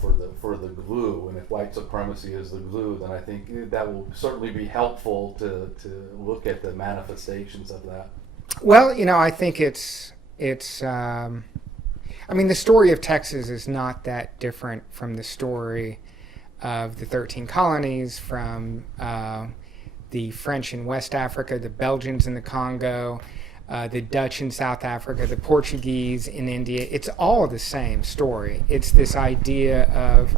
for the glue. And if white supremacy is the glue, then I think that will certainly be helpful to look at the manifestations of that. Well, I think it's. I mean, the story of Texas is not that different from the story of the 13 colonies, from the French in West Africa, the Belgians in the Congo, the Dutch in South Africa, the Portuguese in India. It's all the same story. It's this idea of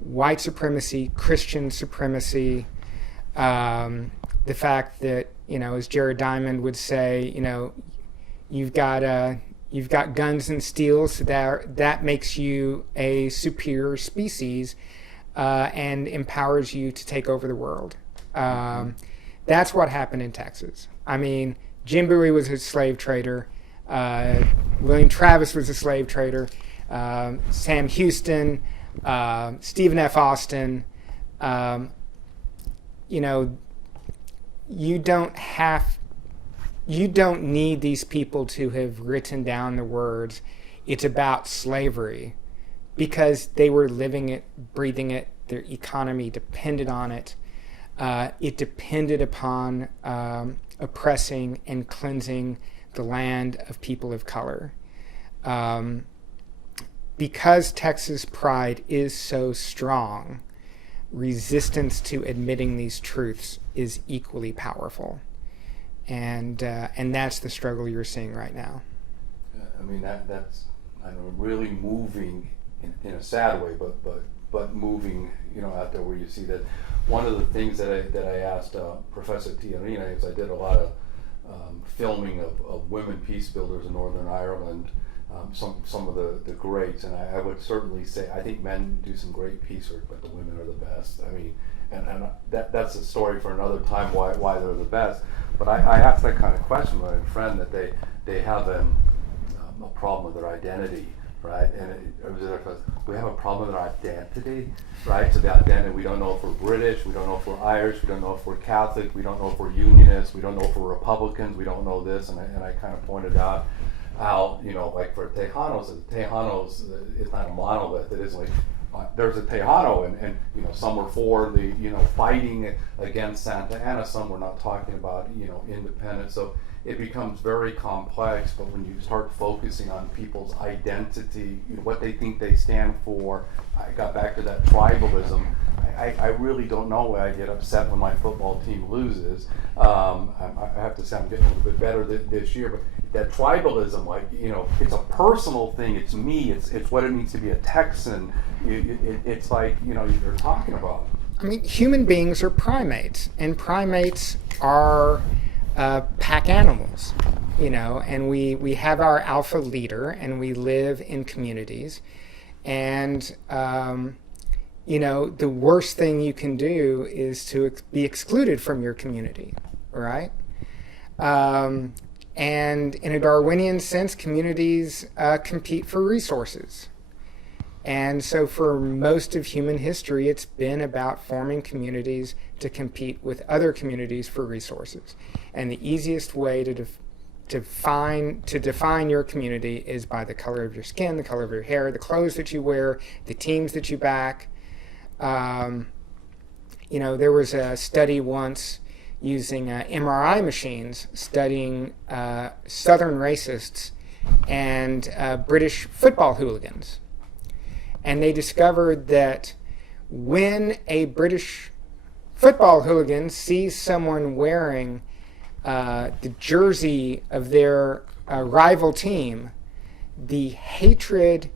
white supremacy, Christian supremacy, the fact that, as Jared Diamond would say, you've got guns and steel, so that makes you a superior species and empowers you to take over the world. That's what happened in Texas. I mean, Jim Bowie was a slave trader. William Travis was a slave trader. Sam Houston, Stephen F. Austin. You don't need these people to have written down the words, it's about slavery, because they were living it, breathing it, their economy depended on it. It depended upon oppressing and cleansing the land of people of color. Because Texas pride is so strong, resistance to admitting these truths is equally powerful. And that's the struggle you're seeing right now. I mean, that's I know, really moving in a sad way, but moving, out there where you see that. One of the things that I asked Professor Tiarina is I did a lot of filming of women peace builders in Northern Ireland, some of the greats, and I would certainly say I think men do some great peace work, but the women are the best. I mean, and that's a story for another time why they're the best. But I asked that kind of question with a friend that they have a problem with their identity, right? And we have a problem with our identity, right? So the identity, we don't know if we're British, we don't know if we're Irish, we don't know if we're Catholic, we don't know if we're Unionists, we don't know if we're Republicans, we don't know this, and I kind of pointed out how, like for Tejanos is not a monolith. It is like there's a Tejano, and some were for the fighting against Santa Anna, some were not talking about independence. So it becomes very complex. But when you start focusing on people's identity, what they think they stand for, I got back to that tribalism. I really don't know why I get upset when my football team loses. I have to say I'm getting a little bit better this year, but that tribalism, it's a personal thing. It's me. It's what it means to be a Texan. It's like you're talking about. I mean, human beings are primates, and primates are pack animals, and we have our alpha leader, and we live in communities, and the worst thing you can do is to be excluded from your community, right? And in a Darwinian sense, communities compete for resources. And so for most of human history, it's been about forming communities to compete with other communities for resources. And the easiest way to define your community is by the color of your skin, the color of your hair, the clothes that you wear, the teams that you back. There was a study once using MRI machines studying Southern racists and British football hooligans. And they discovered that when a British football hooligan sees someone wearing the jersey of their rival team, the hatred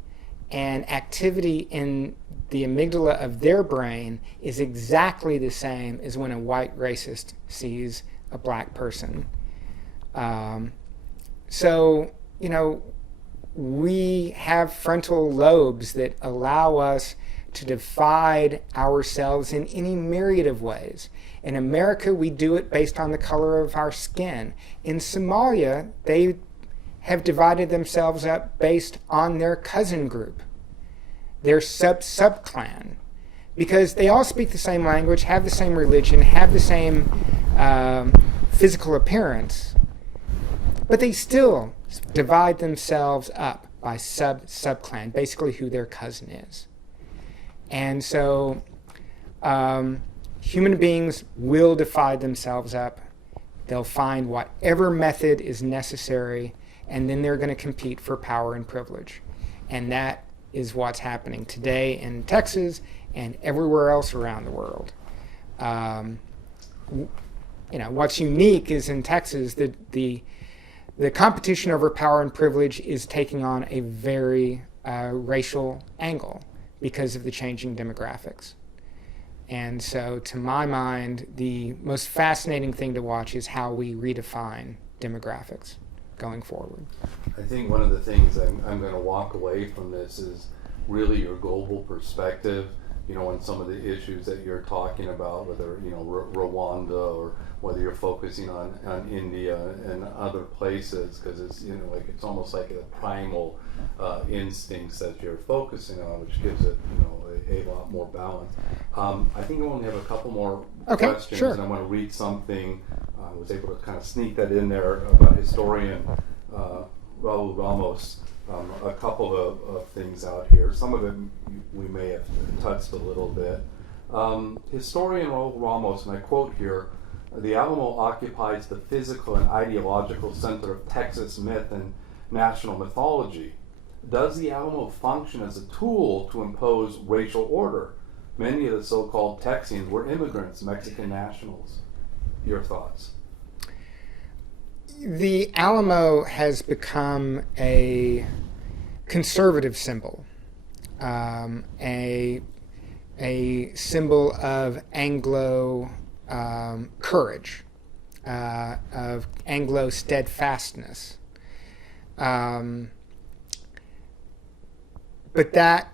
and activity in the amygdala of their brain is exactly the same as when a white racist sees a black person. We have frontal lobes that allow us to divide ourselves in any myriad of ways. In America, we do it based on the color of our skin. In Somalia, they have divided themselves up based on their cousin group, their sub-clan, because they all speak the same language, have the same religion, have the same physical appearance, but they still divide themselves up by sub-clan, basically who their cousin is. And so human beings will divide themselves up. They'll find whatever method is necessary, and then they're going to compete for power and privilege. And that is what's happening today in Texas and everywhere else around the world. What's unique is in Texas that the competition over power and privilege is taking on a very racial angle because of the changing demographics. And so, to my mind, the most fascinating thing to watch is how we redefine demographics going forward. I think one of the things I'm going to walk away from this is really your global perspective, on some of the issues that you're talking about, whether, Rwanda or whether you're focusing on India and other places, because it's, it's almost like a primal instincts that you're focusing on, which gives it, a lot more balance. I think I only have a couple more questions, sure. And I want to read something. I was able to kind of sneak that in there about historian Raul Ramos. A couple of things out here. Some of it we may have touched a little bit. Historian Raul Ramos, and I quote here, "The Alamo occupies the physical and ideological center of Texas myth and national mythology. Does the Alamo function as a tool to impose racial order? many of the so-called Texians were immigrants, Mexican nationals. Your thoughts? The Alamo has become a conservative symbol, a symbol of Anglo courage, of Anglo steadfastness. But that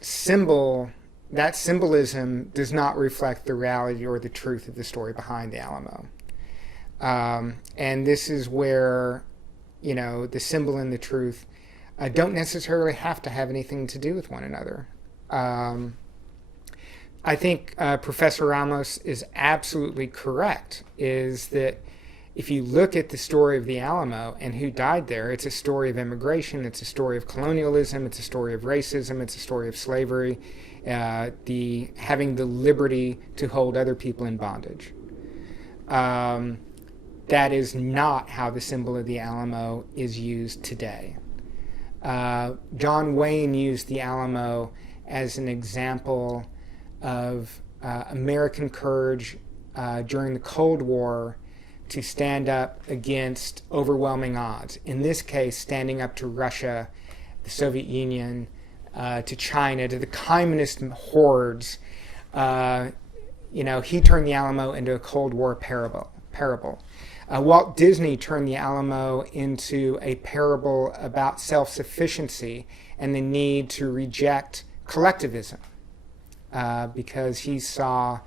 symbolism does not reflect the reality or the truth of the story behind the Alamo. And this is where, the symbol and the truth don't necessarily have to have anything to do with one another. I think Professor Ramos is absolutely correct, is that if you look at the story of the Alamo and who died there, it's a story of immigration, it's a story of colonialism, it's a story of racism, it's a story of slavery, having the liberty to hold other people in bondage. That is not how the symbol of the Alamo is used today. John Wayne used the Alamo as an example of American courage during the Cold War to stand up against overwhelming odds. In this case, standing up to Russia, the Soviet Union, to China, to the communist hordes. He turned the Alamo into a Cold War parable. Walt Disney turned the Alamo into a parable about self-sufficiency and the need to reject collectivism because he saw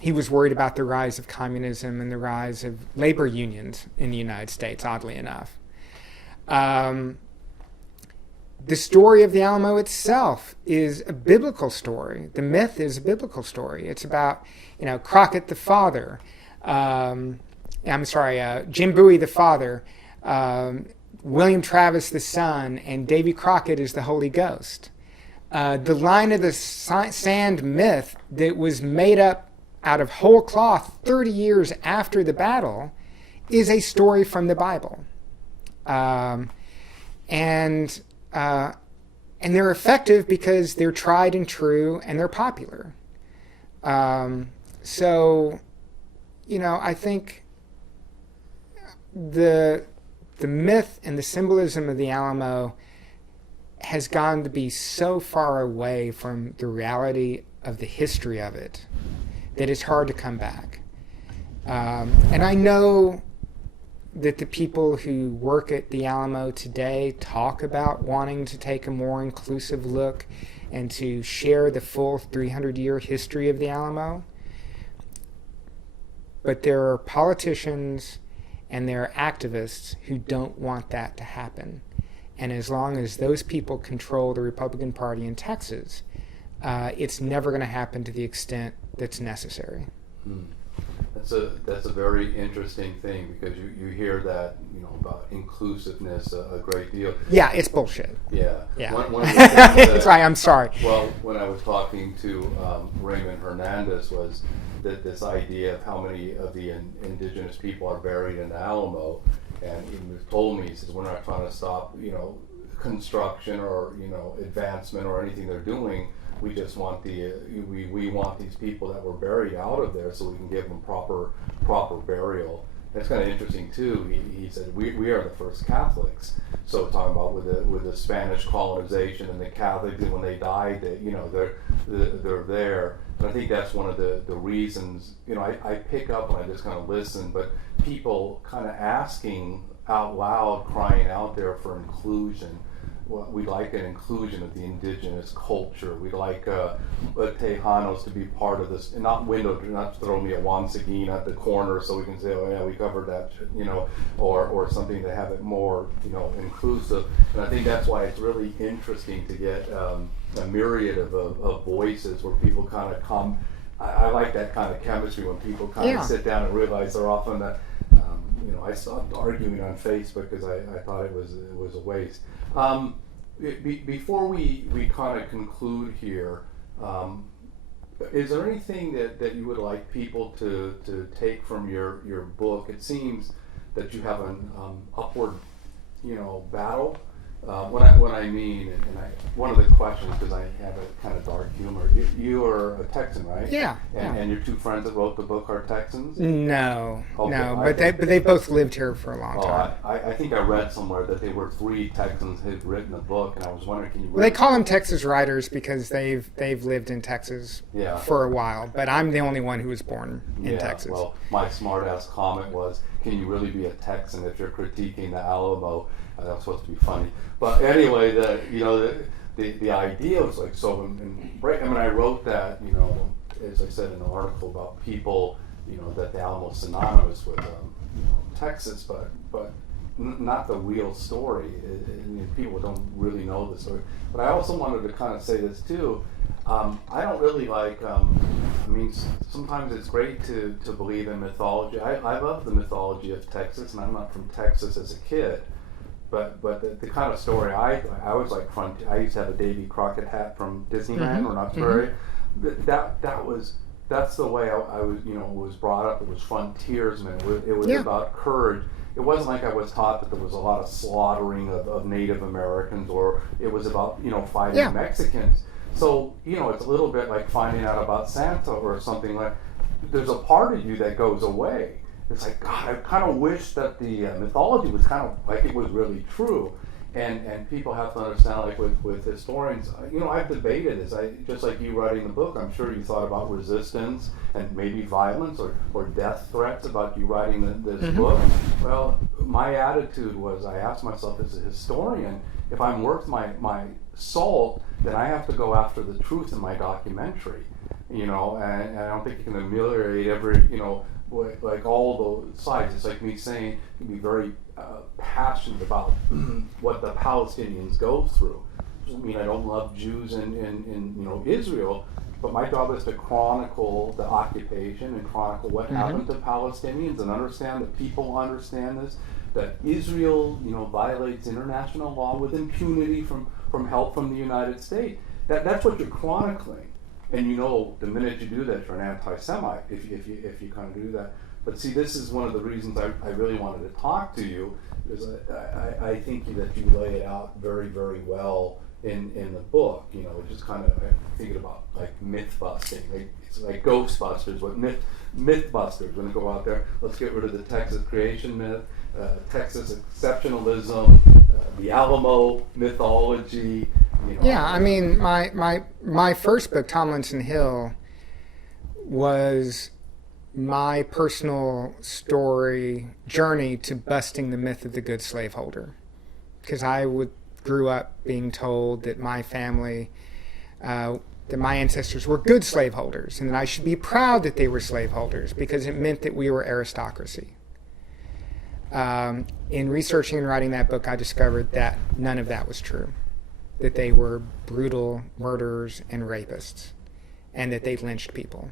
he was worried about the rise of communism and the rise of labor unions in the United States, oddly enough. The story of the Alamo itself is a biblical story. The myth is a biblical story. It's about, Crockett the father. Jim Bowie the father, William Travis the son, and Davy Crockett is the Holy Ghost. The line of the sand myth that was made up out of whole cloth 30 years after the battle is a story from the Bible. And they're effective because they're tried and true and they're popular. I think the myth and the symbolism of the Alamo has gone to be so far away from the reality of the history of it that it's hard to come back. And I know that the people who work at the Alamo today talk about wanting to take a more inclusive look and to share the full 300-year history of the Alamo. But there are politicians and there are activists who don't want that to happen. And as long as those people control the Republican Party in Texas, it's never going to happen to the extent that's necessary. That's a very interesting thing because you hear that about inclusiveness a great deal. Yeah, it's bullshit. Yeah. One of the That's right. I'm sorry. Well, when I was talking to Raymond Hernandez, was that this idea of how many of the indigenous people are buried in the Alamo, and he told me, he says, we're not trying to stop construction or advancement or anything they're doing. We just want we want these people that were buried out of there so we can give them proper burial. That's kind of interesting too. He said we are the first Catholics. So talking about with the Spanish colonization and the Catholics, when they died, they're there. And I think that's one of the reasons. I pick up and I just kind of listen, but people kind of asking out loud, crying out there for inclusion. Well, we'd like an inclusion of the indigenous culture. We'd like Tejanos to be part of this, and not throw me a Juan Seguin at the corner so we can say, oh yeah, we covered that, or something to have it more, inclusive. And I think that's why it's really interesting to get a myriad of voices where people kind of come. I like that kind of chemistry when people kind of sit down and realize they're often that. I stopped arguing on Facebook because I thought it was a waste. Before we kind of conclude here, is there anything that you would like people to take from your book? It seems that you have an upward, battle what I mean, one of the questions, because I have a kind of dark humor. You are a Texan, right? Yeah. And your two friends that wrote the book are Texans? No, Okay, no, but they both lived here for a long time. I think I read somewhere that they were 3 Texans who had written a book, and I was wondering, can you? Well, they call them Texas writers because they've lived in Texas for a while. But I'm the only one who was born in Texas. Well, my smart-ass comment was, can you really be a Texan if you're critiquing the Alamo? That was supposed to be funny. But anyway, the idea was like, so when I wrote that, as I said in the article about people, that the Alamo synonymous with Texas, but not the real story. People don't really know the story. But I also wanted to kind of say this too. I don't really like, sometimes it's great to believe in mythology. I love the mythology of Texas, and I'm not from Texas as a kid. But the kind of story I was like I used to have a Davy Crockett hat from Disneyland or Knott's that's the way I was was brought up. It was frontiersmen. It was about courage. It wasn't like I was taught that there was a lot of slaughtering of Native Americans, or it was about fighting Mexicans. So it's a little bit like finding out about Santa or something. Like there's a part of you that goes away. It's like, God, I kind of wish that the mythology was kind of like it was really true. And people have to understand, like with historians, I've debated this. Just like you writing the book, I'm sure you thought about resistance and maybe violence or death threats about you writing this book. Well, my attitude was, I asked myself as a historian, if I'm worth my salt, then I have to go after the truth in my documentary. And I don't think you can ameliorate every, like all the sides. It's like me saying, you can be very passionate about what the Palestinians go through. I don't love Jews in Israel, but my job is to chronicle the occupation and chronicle what happened to Palestinians and understand that people understand this, that Israel, violates international law with impunity from help from the United States. That's what you're chronicling. And the minute you do that, you're an anti-Semite if you kind of do that. But see, this is one of the reasons I really wanted to talk to you, because I think that you lay it out very, very well in the book. Just kind of thinking about like myth busting. It's like Ghostbusters, but myth busters. When they go out there, let's get rid of the Texas creation myth, Texas exceptionalism, the Alamo mythology. Yeah, my first book, Tomlinson Hill, was my personal journey to busting the myth of the good slaveholder, because I grew up being told that my family, that my ancestors were good slaveholders, and that I should be proud that they were slaveholders because it meant that we were aristocracy. In researching and writing that book, I discovered that none of that was true. That they were brutal murderers and rapists, and that they lynched people,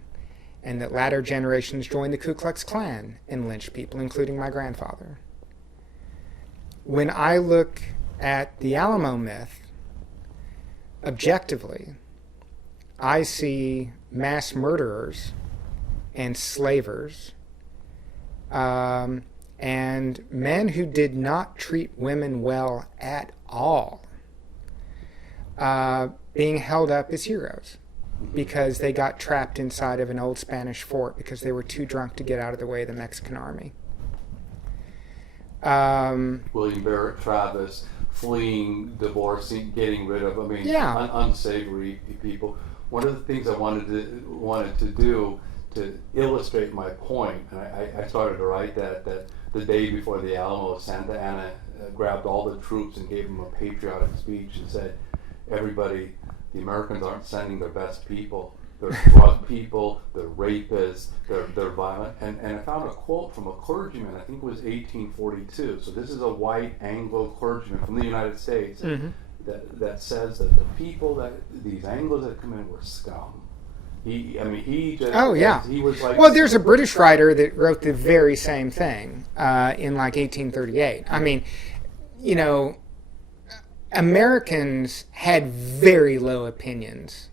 and that latter generations joined the Ku Klux Klan and lynched people, including my grandfather. When I look at the Alamo myth, objectively, I see mass murderers and slavers, and men who did not treat women well at all, being held up as heroes because they got trapped inside of an old Spanish fort because they were too drunk to get out of the way of the Mexican army. William Barrett Travis fleeing, divorcing, getting rid of, unsavory people. One of the things I wanted to do to illustrate my point, and I started to write that the day before the Alamo, Santa Anna grabbed all the troops and gave them a patriotic speech and said, everybody, the Americans aren't sending their best people. They're drug people, they're rapists, they're violent. And I found a quote from a clergyman, I think it was 1842. So this is a white Anglo clergyman from the United States that says that the people these Anglos that come in were scum. He just... Oh, yeah. He was like... Well, there's a British writer that wrote the very same thing in like 1838. Americans had very low opinions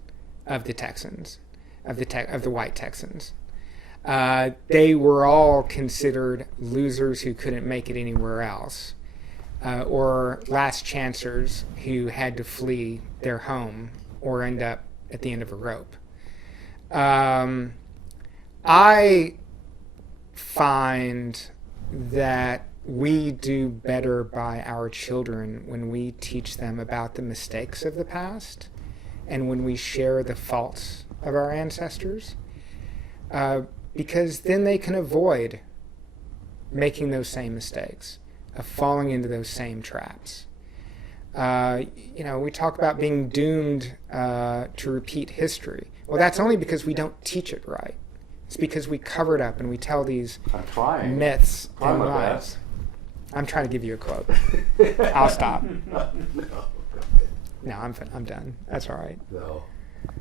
of the Texans, of the white Texans. They were all considered losers who couldn't make it anywhere else. or last chancers who had to flee their home or end up at the end of a rope. I find that we do better by our children when we teach them about the mistakes of the past and when we share the faults of our ancestors, because then they can avoid making those same mistakes, of falling into those same traps. We talk about being doomed to repeat history. Well, that's only because we don't teach it right. It's because we cover it up and we tell these myths and lies. I'm trying to give you a quote. I'll stop. No, I'm done. That's all right. No.